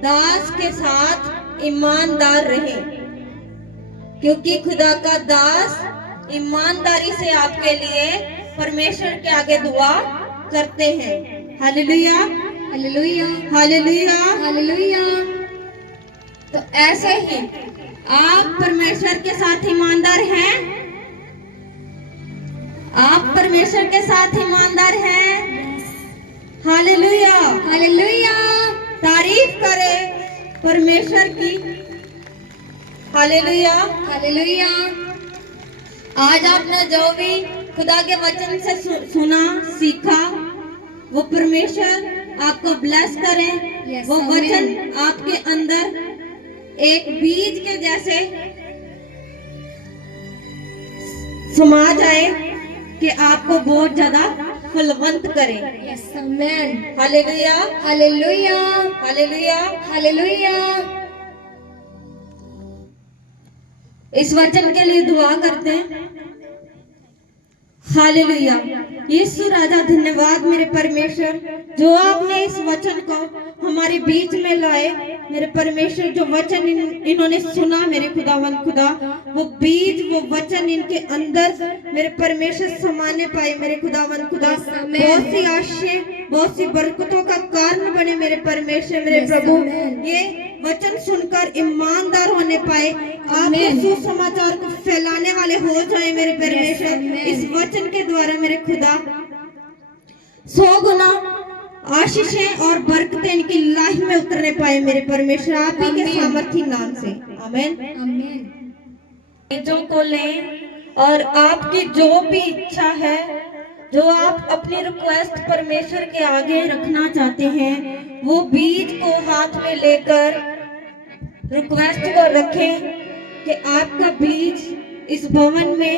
दास के साथ ईमानदार रहें। क्योंकि खुदा का दास ईमानदारी से आपके लिए परमेश्वर के आगे दुआ करते हैं। Hallelujah, hallelujah, hallelujah. हालेलुया। तो ऐसे ही आप परमेश्वर के साथ ईमानदार हैं? आप परमेश्वर के साथ ईमानदार हैं? Hallelujah, hallelujah. तारीफ करें परमेश्वर की। Hallelujah, hallelujah. आज आपने जो भी खुदा के वचन से सुना, सीखा, वो परमेश्वर आपको ब्लेस करे। Yes, वो amen. वचन आपके अंदर एक बीज के जैसे समा जाए कि आपको बहुत ज्यादा फलवंत करे। Yes, amen. Hallelujah, hallelujah, hallelujah. Hallelujah. इस वचन के लिए दुआ करते हैं। हालेलुया। यीशु राजा, धन्यवाद मेरे परमेश्वर, जो आपने इस वचन को हमारे बीच में लाए। मेरे परमेश्वर, जो वचन इन्होंने सुना मेरे खुदावंद खुदा, वो बीज, वो वचन इनके अंदर मेरे परमेश्वर समाने पाए मेरे खुदावंद खुदा। बहुत सी आशीष, बहुत सी बरकतों का कारण बने मेरे परमेश्वर, मेरे प्रभु। ये वचन सुनकर ईमानदार होने पाए, आपके सुसमाचार को फैलाने वाले हो जाए मेरे परमेश्वर। इस वचन के द्वारा मेरे खुदा 100 गुना आशीषें और बरकतें इनकी लाइफ में उतरने पाए मेरे परमेश्वर, आप ही के सामर्थी नाम से। आमीन, आमीन। बीजों को लें और आपकी जो भी इच्छा है, जो आप अपनी रिक्वेस्ट परमेश्वर के आगे रखना चाहते हैं, वो बीज को हाथ में लेकर रिक्वेस्ट को रखें कि आपका बीज इस भवन में,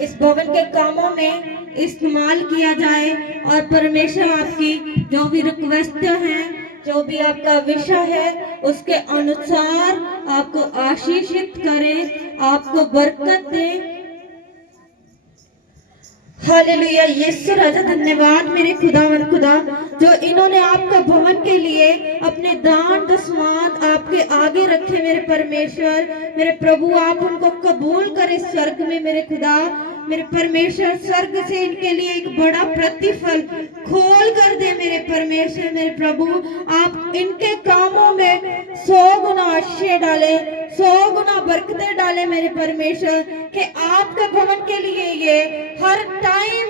इस भवन के कामों में इस्तेमाल किया जाए और परमेश्वर आपकी जो भी रिक्वेस्ट है, जो भी आपका विषय है, उसके अनुसार आपको आशीषित करें, आपको बरकत दे। हालेलुया। यीशु राजा, धन्यवाद मेरे खुदावंद खुदा, जो इन्होंने आपका भवन के लिए अपने दान दसवांत आपके आगे रखे मेरे परमेश्वर, मेरे प्रभु। आप उनको कबूल करें स्वर्ग में मेरे खुदा, मेरे परमेश्वर। स्वर्ग से इनके लिए एक बड़ा प्रतिफल खोल कर दे मेरे परमेश्वर, मेरे प्रभु। आप इनके कामों में 100 गुना आशीष डाले, 100 गुना बरकतें डाले मेरे परमेश्वर, कि आपके भवन के लिए ये हर टाइम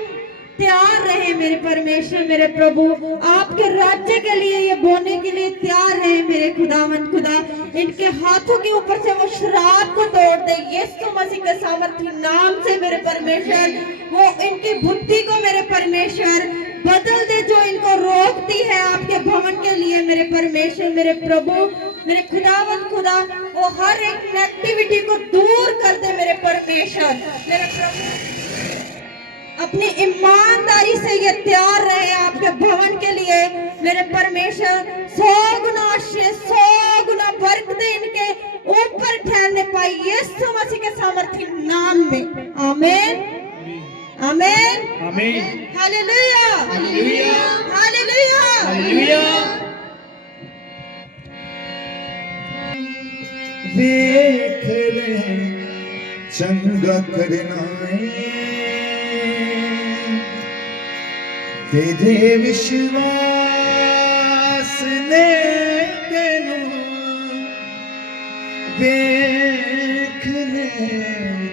तैयार रहे मेरे परमेश्वर, मेरे प्रभु। आपके राज्य के लिए ये बोने के लिए तैयार रहे मेरे खुदावंद खुदा। इनके हाथों के ऊपर से वो शराब को तोड़ दे यीशु मसीह के सामर्थी नाम से मेरे परमेश्वर। वो इनकी बुद्धि को मेरे परमेश्वर बदल दे, जो इनको रोकती है आपके भवन के लिए मेरे परमेश्वर, मेरे प्रभु, मेरे खुदावंद खुदा। वो हर एक नेगेटिविटी को दूर कर दे मेरे परमेश्वर, मेरे प्रभु। अपनी ईमानदारी से ये तैयार रहे आपके भवन के लिए मेरे परमेश्वर। 100 गुना आशीष, 100 गुना बरकतें इनके ऊपर ठहरने पाई यीशु मसीह के सामर्थी नाम में। आमीन, आमीन, आमीन। Hallelujah, hallelujah, hallelujah, hallelujah. देख ले चंगा करना है, तेरे विश्वास ने तेनू देख ले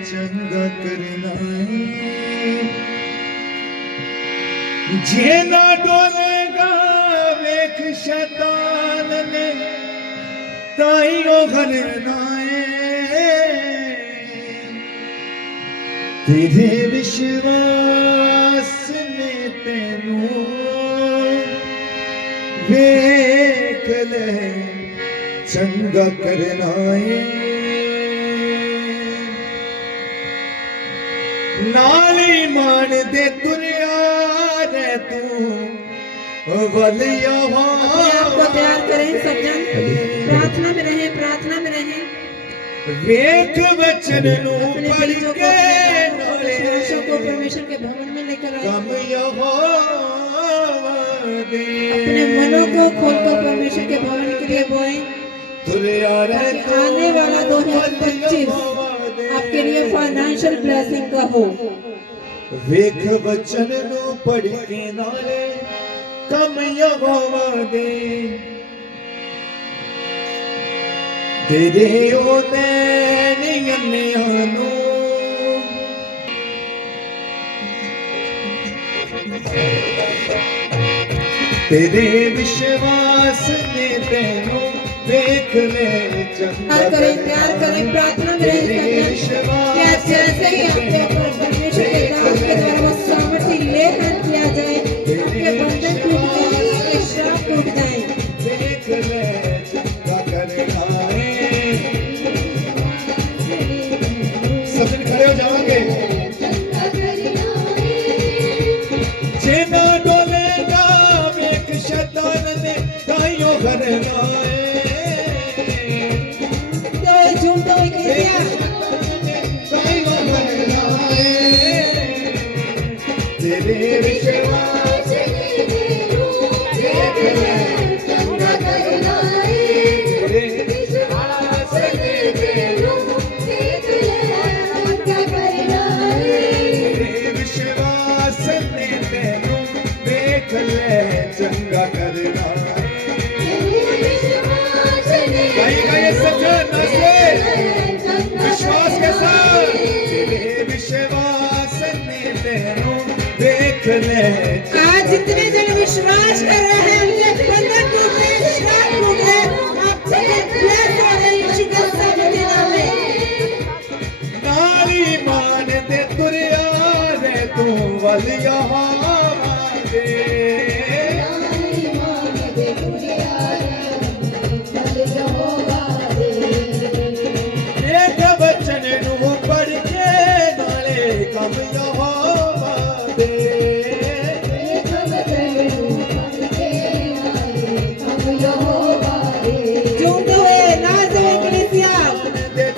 चंगा करना है। जे ना डोलेगा वेख शैतान ने, ताइयों घरना है। तेरे विश्वास ने तेनू वेख ले चंगा करना है। नाली मान दे तुरिया रे तू वलिया आपको तैयार करें सब जन, प्रार्थना में रहें, प्रार्थना में रहें। वेख वचन नू अपने पढ़ बीजों के को परमेश्वर के भवन में लेकर आए। कम यहोवा दे, अपने मनों को खोलकर परमेश्वर के भवन के लिए बोएं, तुरिया रे ताकि आने वाला 2025 आपके उसके लिए फाइनेंशियल ब्लेसिंग का हो। ਵੇਖ ਵਚਨ ਨੂੰ ਪੜ੍ਹ ਕੇ ਨਾਲੇ ਕੰਮ ਯਹੋਵਾ ਦੇ ਤੇਰੇ ਉਹਨੇ ਨਿਯਮਾਂ ਨੂੰ तेरे विश्वास ने तेनों देख ले प्यार करें, प्यार करें, प्रार्थना में रह सकते हैं कि जैसे ही आपके ऊपर परमेश्वर के दास के द्वारा वो सामर्थ्य लेखन किया जाए, आपके बंधन टूट जाए, आपके श्राप टूट जाए। देख ले चंगा करना है। सब जन खड़े हो जाओगे। जेना डोलेगा एक शैतान ने ताइयों भरना है। झूठो किया ताइयों भरना है। तेरे विश्वास देख ले चंगा करना है। तेरे विश्वास देख तेरे विश्वास ने तेनों देख ले चंगा करना है। गाइएगा ये सज्जन से विश्वास के साथ। तेरे विश्वास ने तेनों देख ले। आज जितने जन विश्वास कर रहे हैं उनके बंधन टूट गए, श्राप टूट गए, आप सब ब्लेस हो गए यीशु के सामर्थ्य नाम में। नारी मान दे तुरिया रे तू वल यहोवा दे। एक वचन नू पढ़ के नाले कम यहोवा दे। झूठे हुए नाज हुए कलीसिया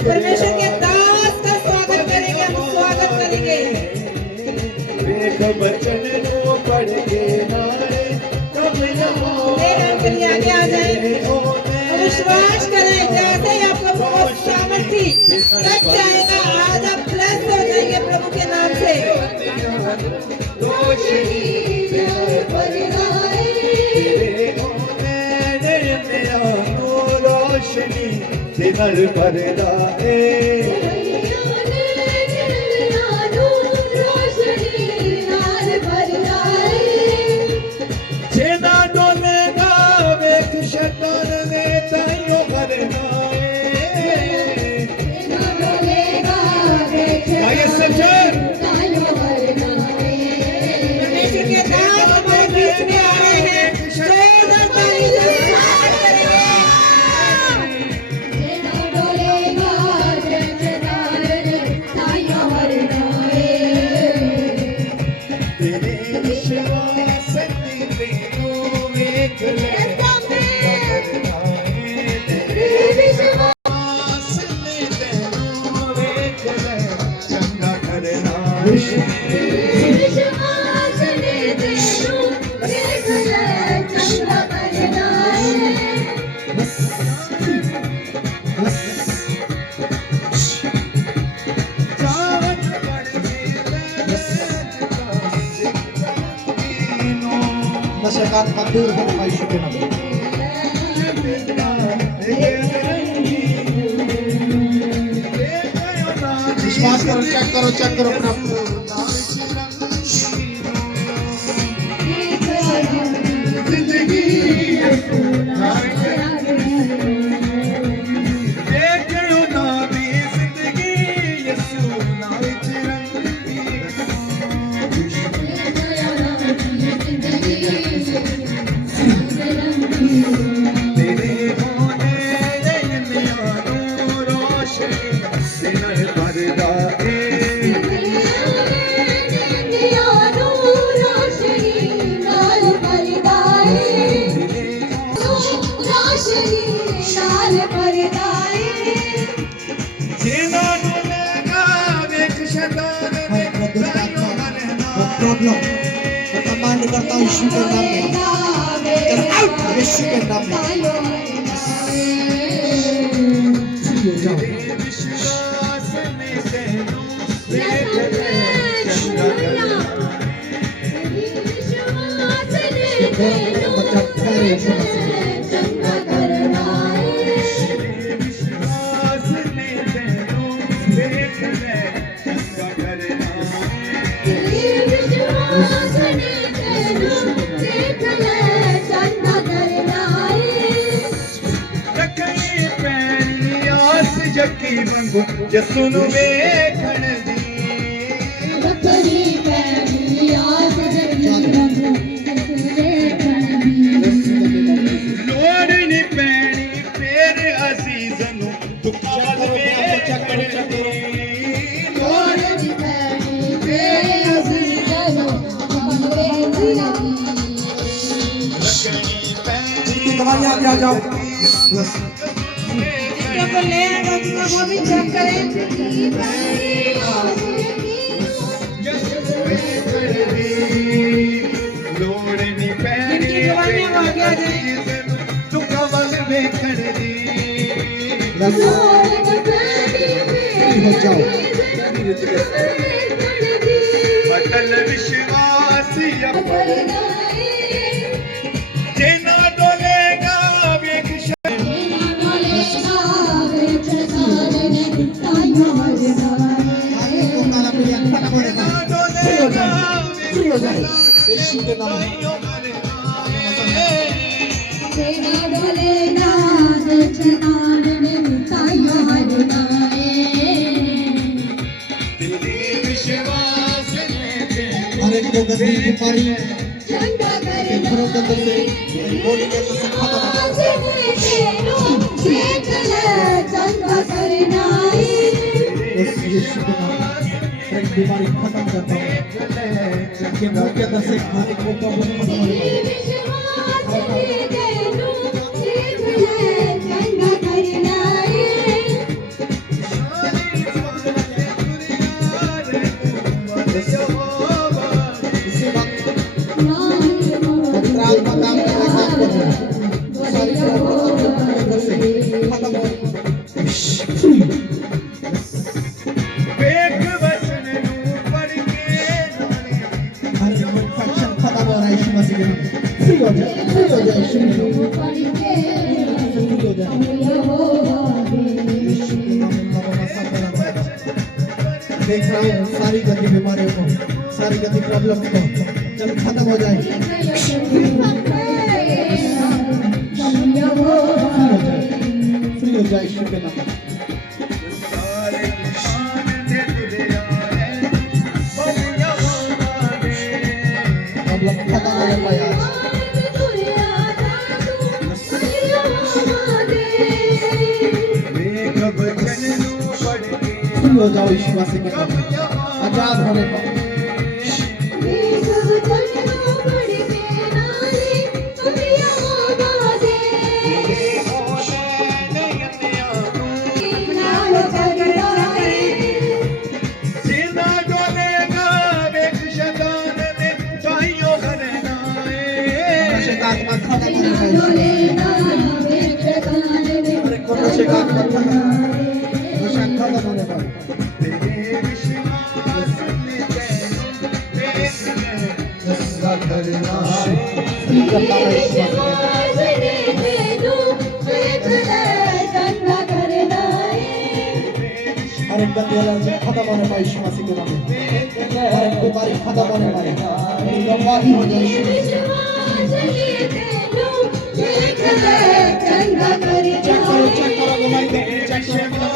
परमेश्वर के दास का स्वागत करेंगे, हम स्वागत करेंगे। एक वचन नू पढ़ के नाले कम यहोवा के लिए आगे आ जाए और विश्वास करें, जैसे ही आपका बहुत सामर्थ्य लग जाएगा, आज आप ब्लेस हो जाएंगे प्रभु के नाम से। रोशनी दिनल परदा जेना डोलेगा वेख शैतान ने ताइयों भरना है। आइए सज्जन परमेश्वर के दास हमारे बीच में आ रहे हैं, जोरदार ताली से स्वागत करेंगे। तेरे विश्वास ने तेनों देख ले चंगा करना है। तेरे विश्वास ने तेनों देख ले चंगा करना है। नशकात्मक दूर हो हमारी शुक्र नबी। विश्वास करो, चेक करो अपना। प्रॉब्लम मैं कमांड करता हूँ यीशु के नाम में, get out यीशु के नाम में। यीशु मसीह चंगा करना है विश्वास ने तेनू देख ले चंगा करना विश्वास ने तेनू देख ले चंगा करना है रखनी पैनी आस जकी मंगू यसू नु वेखण दी रखनी पैनी आस जगी रंगू लोड़ नी पैनी तेरे अजीज नु दुखा वेखण दी लोड़ नी पैनी तेरे अज़ीज़ों रखनी पैनी दवाइयां आगे आ जाओ बस को ले आएगा तो वो भी चेक करें लोड़ नी पैनी जिनकी दवाइयां वो आगे आ जाएं। दुखा वल वेखण दी बस हो जाओ अटल विश्वास जेना डोलेगा वेख आगे को काला पीलिया खत्म हो रहा है डोलेगा फ्री हो जाए यीशु के नाम में विश्वास हर एक को गंदी बीमारी घरों के अंदर से बॉडी के अंदर से खत्म हो बस यीशु के नाम में हर एक बीमारी खत्म करता हूँ कि मुंह के अंदर से खाने को प्रॉब्लम खत्म हो जाए इसी वक्त पवित्र आत्मा काम कर रहा है काम कर रहा है सारी प्रॉब्लम आपके अंदर से खत्म हो फ्री वेख वचन नू पढ़ के हर इन्फेक्शन खत्म हो रहा है यीशु मसीह के नाम में फ्री हो जाए यीशु फ्री हो जाए यीशु के नाम में बाबा सब बड़ा देख रहा हूँ सारी गंदी बीमारियों को सारी गंदी प्रॉब्लम को जब खत्म हो जाए फ्री हो जाए यीशु के नाम में सारे ईमान दे तुझे आए बलिया मांगा दे प्रॉब्लम खत्म हो जाए आज वेख वचन नू पढ़ के फ्री हो जाओ यीशु मसीह के नाम में आजाद होने पाओ सीना डोलेगा वेख शैतान ने ताइयों करना नशे का है आत्मा खत्म होने पाओ नशे का आत्मा खत्म नशा खत्म होने पाओ तेरे विश्वास ने तेनू देख ले चंगा करना फ्री करता है यीशु मसीह के नाम में हर एक गंदी एलर्जी खत्म होने पाए यीशु मसीह के नाम में हर एक बीमारी खत्म होने पाए गवाही हो जाए यीशु चेक करो गवाही दो चेक करो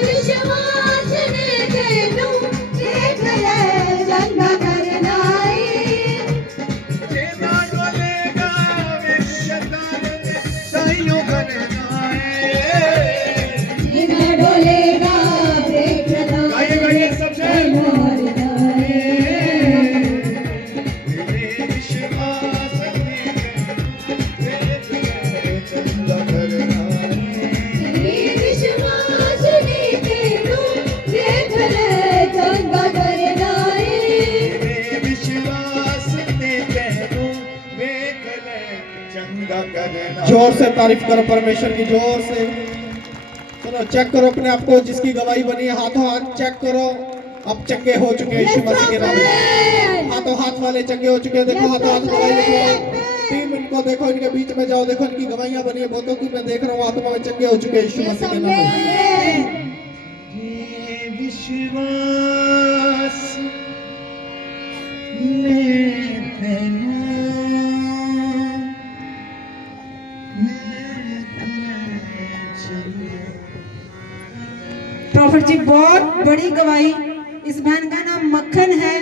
विश्वास ने तेनू देख ले चंगा करना जेना डोलेगा वेख शैतान ने ताइयों करना है गाइए सबसे तेरे विश्वास ने देख ले चंगा करना तेरे विश्वास ने तेनू देख ले चंगा करना जोर से तारीफ करो परमेश्वर की जोर से चलो चेक करो अपने आप को जिसकी गवाही बनी है हाथों हाथ चेक करो अब चंगे हो चुके हैं यीशु मसीह के नाम में। हाथों हाथ वाले चंगे हो चुके हैं, देखो हाथों हाथ गवाही देखो, टीम इनको देखो, इनके बीच में जाओ, देखो इनकी गवाहियां बनी है, बहुतों की मैं देख रहा हूँ आत्मा में चंगे हो चुके हैं यीशु मसीह के नाम में। ये विश्वास ले प्रॉफिट जी बहुत बड़ी गवाही। इस बहन का नाम मक्खन है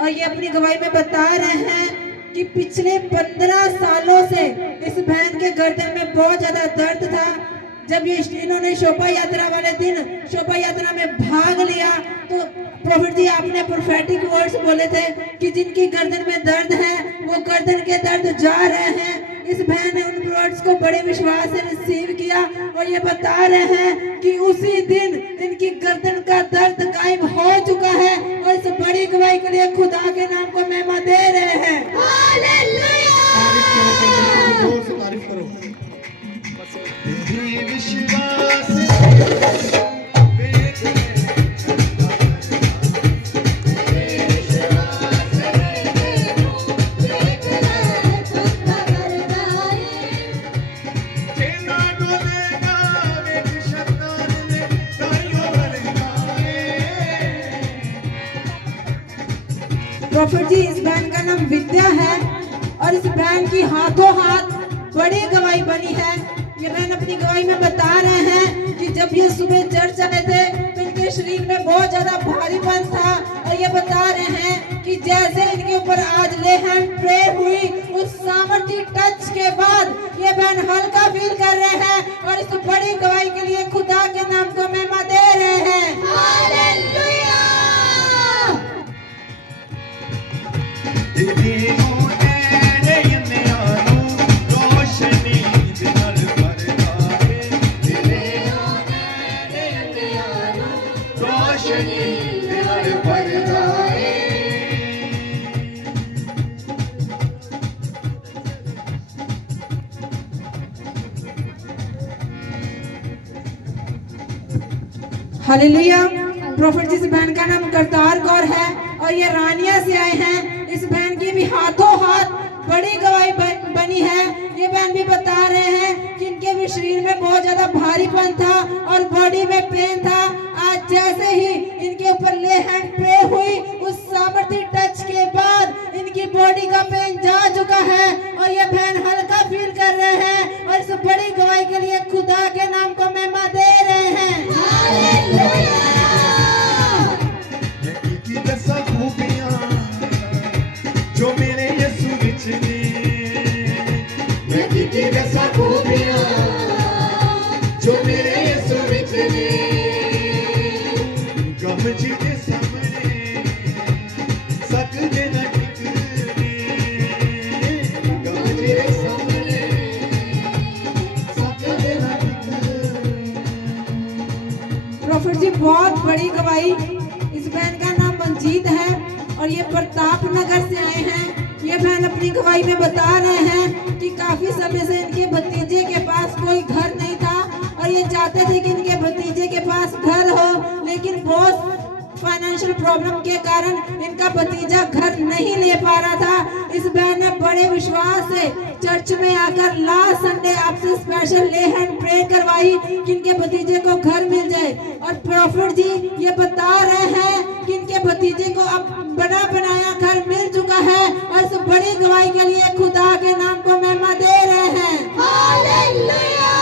और ये अपनी गवाही में बता रहे हैं कि पिछले 15 सालों से इस बहन के गर्दन में बहुत ज्यादा दर्द था। जब ये इन्होंने शोभा यात्रा वाले दिन शोभा यात्रा में भाग लिया तो प्रॉफिट जी आपने प्रोफेटिक वर्ड्स बोले थे कि जिनकी गर्दन में दर्द है वो गर्दन के दर्द जा रहे हैं। इस बहन ने उन वर्ड्स को बड़े विश्वास से रिसीव किया और ये बता रहे हैं कि उसी दिन इनकी गर्दन का दर्द गायब हो चुका है और इस बड़ी गवाही के लिए खुदा के नाम को महिमा दे रहे हैं। जोर से तारीफ करो। ये विश्वास प्रॉफिट जी इस बहन का नाम विद्या है और इस बहन की हाथों हाथ बड़ी गवाही बनी है। ये बहन अपनी गवाही में बता रहे हैं कि जब ये सुबह चर्च आए थे तो इनके शरीर में बहुत ज्यादा भारीपन था और ये बता रहे हैं कि जैसे इनके ऊपर आज ले हैंड प्रे हुई उस सामर्थ्य टच के बाद ये बहन हल्का फील कर रहे हैं और इस बड़ी गवाही के लिए खुदा के नाम को महिमा दे रहे हैं। हालेलुया। हालेलुया। प्रॉफिट जी इस बहन का नाम करतार कौर है और ये रानिया से आए हैं। इस बहन की भी हाथों हाथ बड़ी गवाही बनी है। ये बहन भी बता रहे हैं कि इनके भी शरीर में बहुत ज्यादा भारीपन था और बॉडी में पेन था। आज जैसे ही इनके ऊपर ले हैंड प्रे हुई उस सामर्थ्य टच के बाद इनकी बॉडी का पेन जा चुका है और ये बहन हल्का फील कर रहे हैं और इस बड़ी गवाही के लिए खुदा के नाम को महिमा दे रहे हैं। जो मेरे यीशु विच ने जो मेरे यीशु विच ने गम जी दे सामने सकदे ना टिकने गम जी दे सामने सकदे ना टिकने। प्रॉफिट जी बहुत बड़ी गवाही। इस बहन का नाम मंजीत है और ये प्रताप नगर से आए हैं। ये बहन अपनी गवाही में बता रहे हैं कि काफी समय से इनके भतीजे के पास कोई घर नहीं था और ये चाहते थे कि इनके भतीजे के पास घर हो, लेकिन बहुत फाइनेंशियल प्रॉब्लम के कारण इनका भतीजा घर नहीं ले पा रहा था। इस बहन ने बड़े विश्वास से चर्च में आकर लास्ट संडे आपसे स्पेशल ले हैंड प्रे करवाई कि इनके भतीजे को घर मिल जाए और प्रॉफिट जी ये बता रहे हैं कि इनके भतीजे को अब बना बनाया घर मिल चुका है और इस बड़ी गवाही के लिए खुदा के नाम को महिमा दे रहे हैं। हालेलुया।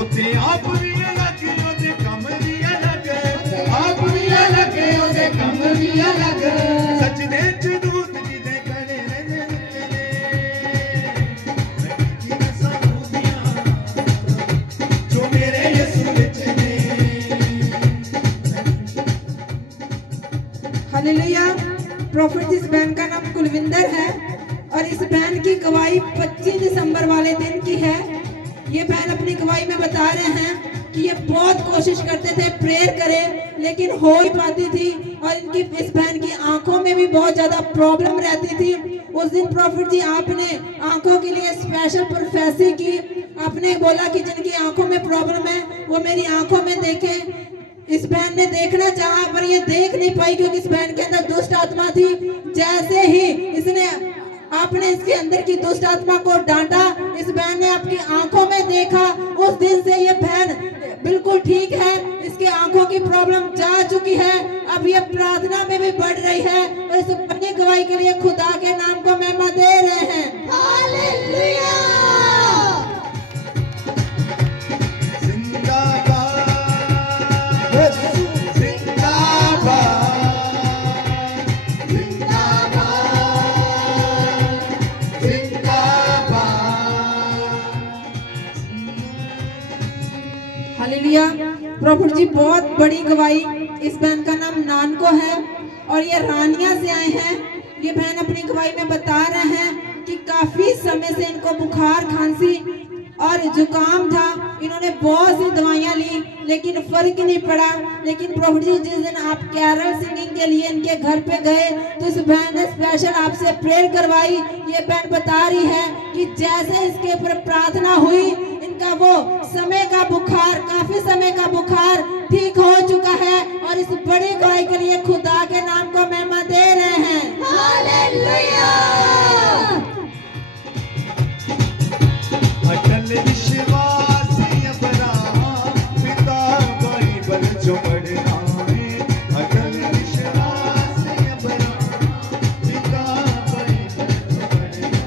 उते आप भी अलग ओदे कम भी अलग आप भी अलग ओदे कम भी अलग सच दे च दूत जी दे खड़े जो मेरे यीशु विच ने। हालेलुया। प्रॉफिट इस बहन का नाम कुलविंदर है और इस बहन की गवाही 25 दिसंबर वाले दिन की है। ये बहन अपनी गवाही में बता रहे हैं कि ये बहुत कोशिश करते थे प्रेयर करें लेकिन हो ही पाती थी और इनकी इस बहन की आंखों में भी बहुत ज्यादा प्रॉब्लम रहती थी। उस दिन प्रॉफिट जी आपने आंखों के लिए स्पेशल प्रोफेसी की। आपने बोला कि जिनकी आंखों में प्रॉब्लम है वो मेरी आंखों में देखें। इस बहन ने देखना चाहा पर ये देख नहीं पाई क्योंकि इस बहन के अंदर दुष्ट आत्मा थी। जैसे ही इसने आपने इसके अंदर की दुष्ट आत्मा को डांटा, इस बहन ने आपकी आंखों में देखा। उस दिन से ये बहन बिल्कुल ठीक है, इसकी आंखों की प्रॉब्लम जा चुकी है। अब ये प्रार्थना में भी बढ़ रही है और इस बड़ी गवाही के लिए खुदा के नाम को महिमा दे रहे हैं। हालेलुया। हालेलुया। प्रॉफिट जी बहुत बड़ी गवाही। इस बहन का नाम नानको है और ये रानिया से आए हैं। ये बहन अपनी गवाही में बता रहे हैं कि काफी समय से इनको बुखार, खांसी और जुकाम था। इन्होंने बहुत सी दवाइयां ली लेकिन फर्क नहीं पड़ा। लेकिन प्रॉफिट जी जिस दिन आप कैरल सिंगिंग के लिए इनके घर पे गए तो इस बहन ने स्पेशल आपसे प्रेयर करवाई। ये बहन बता रही है कि जैसे इसके ऊपर प्रार्थना हुई, इनका वो समय का बुखार, काफी समय का बुखार ठीक हो चुका है और इस बड़ी गवाही के लिए खुदा के नाम को महिमा दे रहे हैं। हालेलुया। अटल विश्वास अब्राहम पिता बाइबल जो पढ़ना है। अटल विश्वास अब्राहम पिता बाइबल जो पढ़ना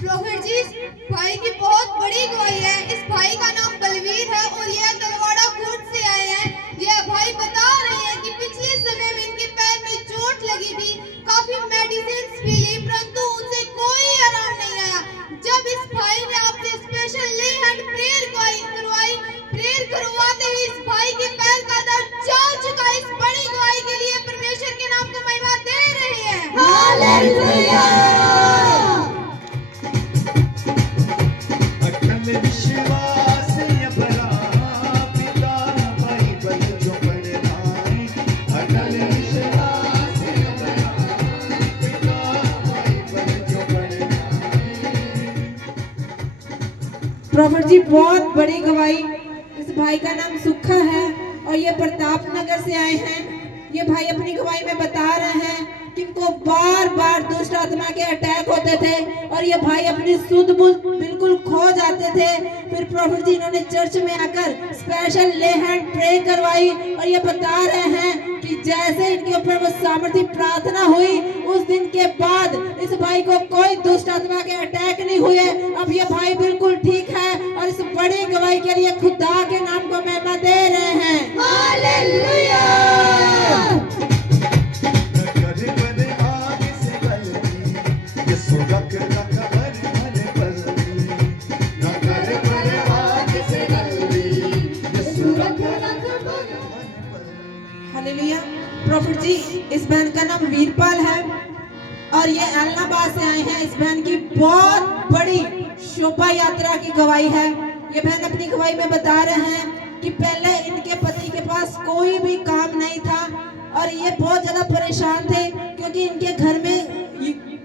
प्रॉफिट जी, भाई की बहुत बड़ी गवाही है। इस भाई का नाम बलवीर है और ये तलवाड़ा कोट से आए हैं। ये भाई बता रहे हैं कि पिछले समय में इनके पैर में चोट लगी थी, काफी मेडिसिन भी ली परंतु उनसे कोई आराम नहीं आया। जब इस भाई ने आपसे स्पेशल ले हैंड प्रेयर करवाई, प्रेयर करवाते ही इस भाई के पैर का दर्द जा चुका। इस बड़ी गवाही के लिए परमेश्वर के नाम को महिमा दे रहे हैं। हालेलुया। अटल विश्वास अब्राहम पिता बाइबल जो पढ़ना है। अटल विश्वास अब्राहम पिता बाइबल जो पढ़ना है। प्रॉफिट जी बहुत बड़ी गवाही। इस भाई का नाम सुखा है और ये प्रताप नगर से आए हैं। ये भाई अपनी गवाही में बता रहे हैं कि इनको बार बार दुष्ट आत्मा के अटैक होते थे और ये भाई अपनी सुध बुध बिल्कुल खो जाते थे। फिर प्रॉफिट जी इन्होंने चर्च में आकर स्पेशल ले हैंड प्रे करवाई और ये बता रहे हैं कि जैसे इनके ऊपर वो सामर्थ्य प्रार्थना हुई, उस दिन के बाद इस भाई को कोई दुष्ट आत्मा के अटैक नहीं हुए। अब ये भाई बिल्कुल ठीक है और इस बड़ी गवाही के लिए खुदा के नाम को महिमा दे रहे हैं। हालेलुया। हालेलुया। प्रॉफिट जी इस बहन का नाम वीरपाल है और ये एलनाबाद से आए हैं। इस बहन की बहुत बड़ी शोभा यात्रा की गवाही है। ये बहन अपनी गवाही में बता रहे हैं कि पहले इनके पति के पास कोई भी काम नहीं था और ये बहुत ज्यादा परेशान थे क्योंकि इनके घर में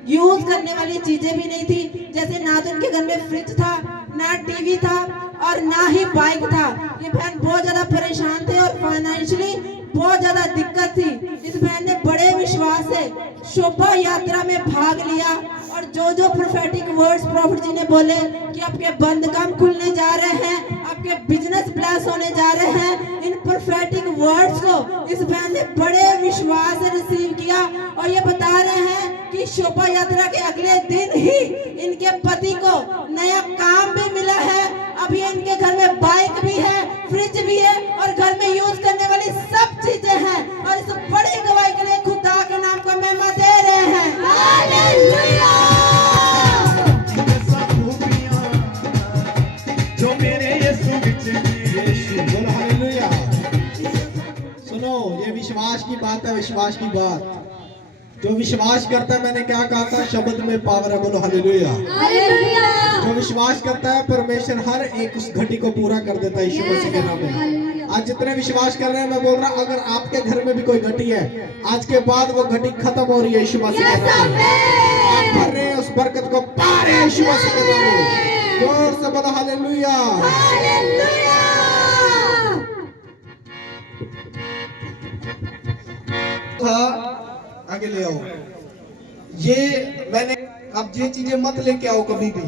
यूज करने वाली चीजें भी नहीं थी। जैसे ना तो इनके घर में फ्रिज था, ना टीवी था और ना ही बाइक था। ये बहन बहुत ज्यादा परेशान थे और फाइनेंशियली बहुत ज्यादा दिक्कत थी। इस बहन ने बड़े विश्वास से शोभा यात्रा में भाग लिया और जो प्रोफेटिक वर्ड्स प्रॉफिट जी ने बोले कि आपके बंद काम खुलने जा रहे हैं, आपके बिजनेस ब्लेस होने जा रहे हैं, इन प्रोफेटिक वर्ड्स को इस बहन ने बड़े विश्वास से रिसीव किया और ये बता रहे हैं कि शोभा यात्रा के अगले दिन ही इनके पति को नया काम भी मिला है। अभी इनके घर में बाइक भी है, फ्रिज भी है और घर में यूज करने वाली सब चीजें हैं और इस बड़ी गवाही के लिए खुदा के नाम को महिमा दे रहे हैं। हालेलुया। जो मेरे यीशु विच यीशु बोलो हालेलुया। सुनो, ये विश्वास की बात है, विश्वास की बात। जो विश्वास करता है, मैंने क्या कहा था, शब्द में पावर है। बोलो हालेलुया। हालेलुया। जो विश्वास करता है परमेश्वर हर एक उस घटी को पूरा कर देता है यीशु मसीह के नाम में। आज जितने विश्वास कर रहे हैं मैं बोल रहा हूँ, अगर आपके घर में भी कोई घटी है, आज के बाद वो घटी खत्म हो रही है यीशु मसीह के नाम में। आप भर रहे हैं उस बरकत को, पा रहे हैं यीशु मसीह के नाम में। जोर से बोलो हालेलुया। आगे ले आओ। ये मैंने अब ये चीजें मत लेके आओ कभी भी,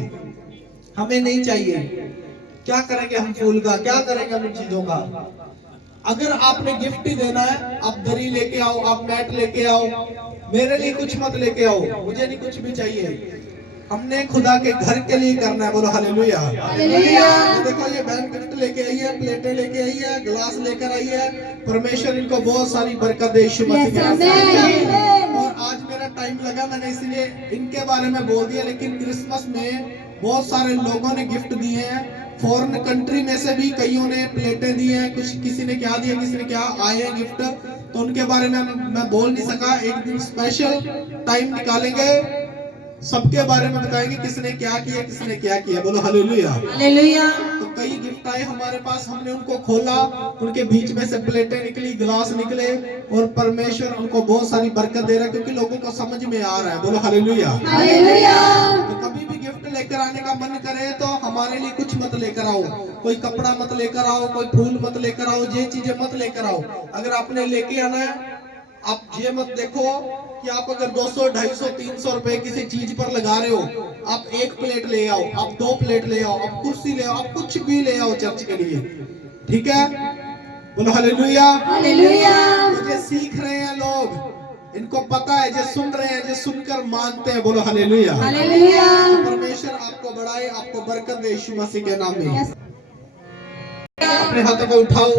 हमें नहीं चाहिए। क्या करेंगे हम फूल का, क्या करेंगे हम इन चीजों का। अगर आपने गिफ्ट ही देना है, आप दरी लेके आओ, आप मैट लेके आओ, मेरे लिए कुछ मत लेके आओ, मुझे नहीं कुछ भी चाहिए। हमने खुदा के घर के लिए करना है, बोलो हालेलुया। देखो ये बहन गिफ्ट लेके आई है, प्लेटें लेके आई है, गिलास लेकर आई है। परमेश्वर इनको बहुत सारी बरकत दे यीशु मसीह के नाम से। और आज मेरा टाइम लगा, मैंने इसलिए इनके बारे में बोल दिया, लेकिन क्रिसमस में बहुत सारे लोगों ने गिफ्ट दिए हैं। फॉरेन कंट्री में से भी कईयों ने प्लेटें दी हैं, कुछ किसी ने क्या दिया, किसी ने क्या आए हैं गिफ्ट, तो उनके बारे में मैं बोल नहीं सका। एक दिन स्पेशल टाइम निकालेंगे, सबके बारे में बताएंगे किसने क्या किया, किसने क्या किया। बोलो हालेलुया। हालेलुया। तो कई गिफ्ट आए हमारे पास, हमने उनको खोला, उनके बीच में से प्लेटें निकली, गिलास निकले, और परमेश्वर उनको बहुत सारी बरकत दे रहा है, क्योंकि लोगों को समझ में आ रहा है। बोलो हालेलुया। तो कभी भी गिफ्ट लेकर आने का मन करे तो हमारे लिए कुछ मत लेकर आओ, कोई कपड़ा मत लेकर आओ, कोई फूल मत लेकर आओ, ये चीजें मत लेकर आओ। अगर आपने लेके आना है, आप ये मत देखो कि आप अगर 200, 250, 300 रुपए किसी चीज पर लगा रहे हो, आप एक प्लेट ले आओ, आप 2 प्लेट ले आओ, आप कुर्सी ले आओ, आप कुछ भी ले आओ चर्च के लिए, ठीक है। बोलो हालेलुया। मुझे सीख रहे हैं लोग, इनको पता है, जो सुन रहे हैं, जो सुनकर मानते हैं। बोलो हालेलुया। परमेश्वर आपको बढ़ाए, आपको बरकत दे यीशु मसीह के नाम में। अपने हाथों को उठाओ।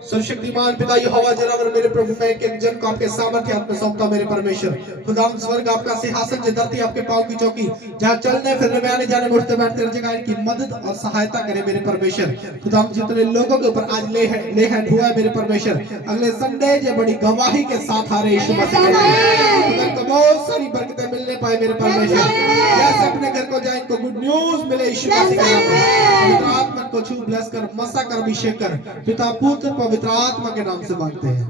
सर्वशक्तिमान पिता यहोवा जनावर मेरे प्रभु, मैं एक एक जन को आपके सामर्थ्य हाथ में सौंपता मेरे परमेश्वर। खुदावंद स्वर्ग आपका सिंहासन, जो धरती आपके पांव की चौकी, जहाँ चलने फिरने में, आने जाने, उठते बैठते हर जगह इनकी मदद और सहायता करे मेरे परमेश्वर। खुदावंद जितने लोगों के ऊपर आज ले हैंड हुआ है मेरे परमेश्वर, अगले संडे जो बड़ी गवाही के साथ आ रहे यीशु मसीह के नाम में, बहुत सारी बरकतें मिलने पाए मेरे परमेश्वर। जैसे अपने घर को जाए, इनको गुड न्यूज मिले यीशु मसीह के नाम में। आत्मा को छू, ब्लेस कर, मसा कर, अभिषेक कर, पिता पुत्र पवित्र आत्मा के नाम से मांगते हैं।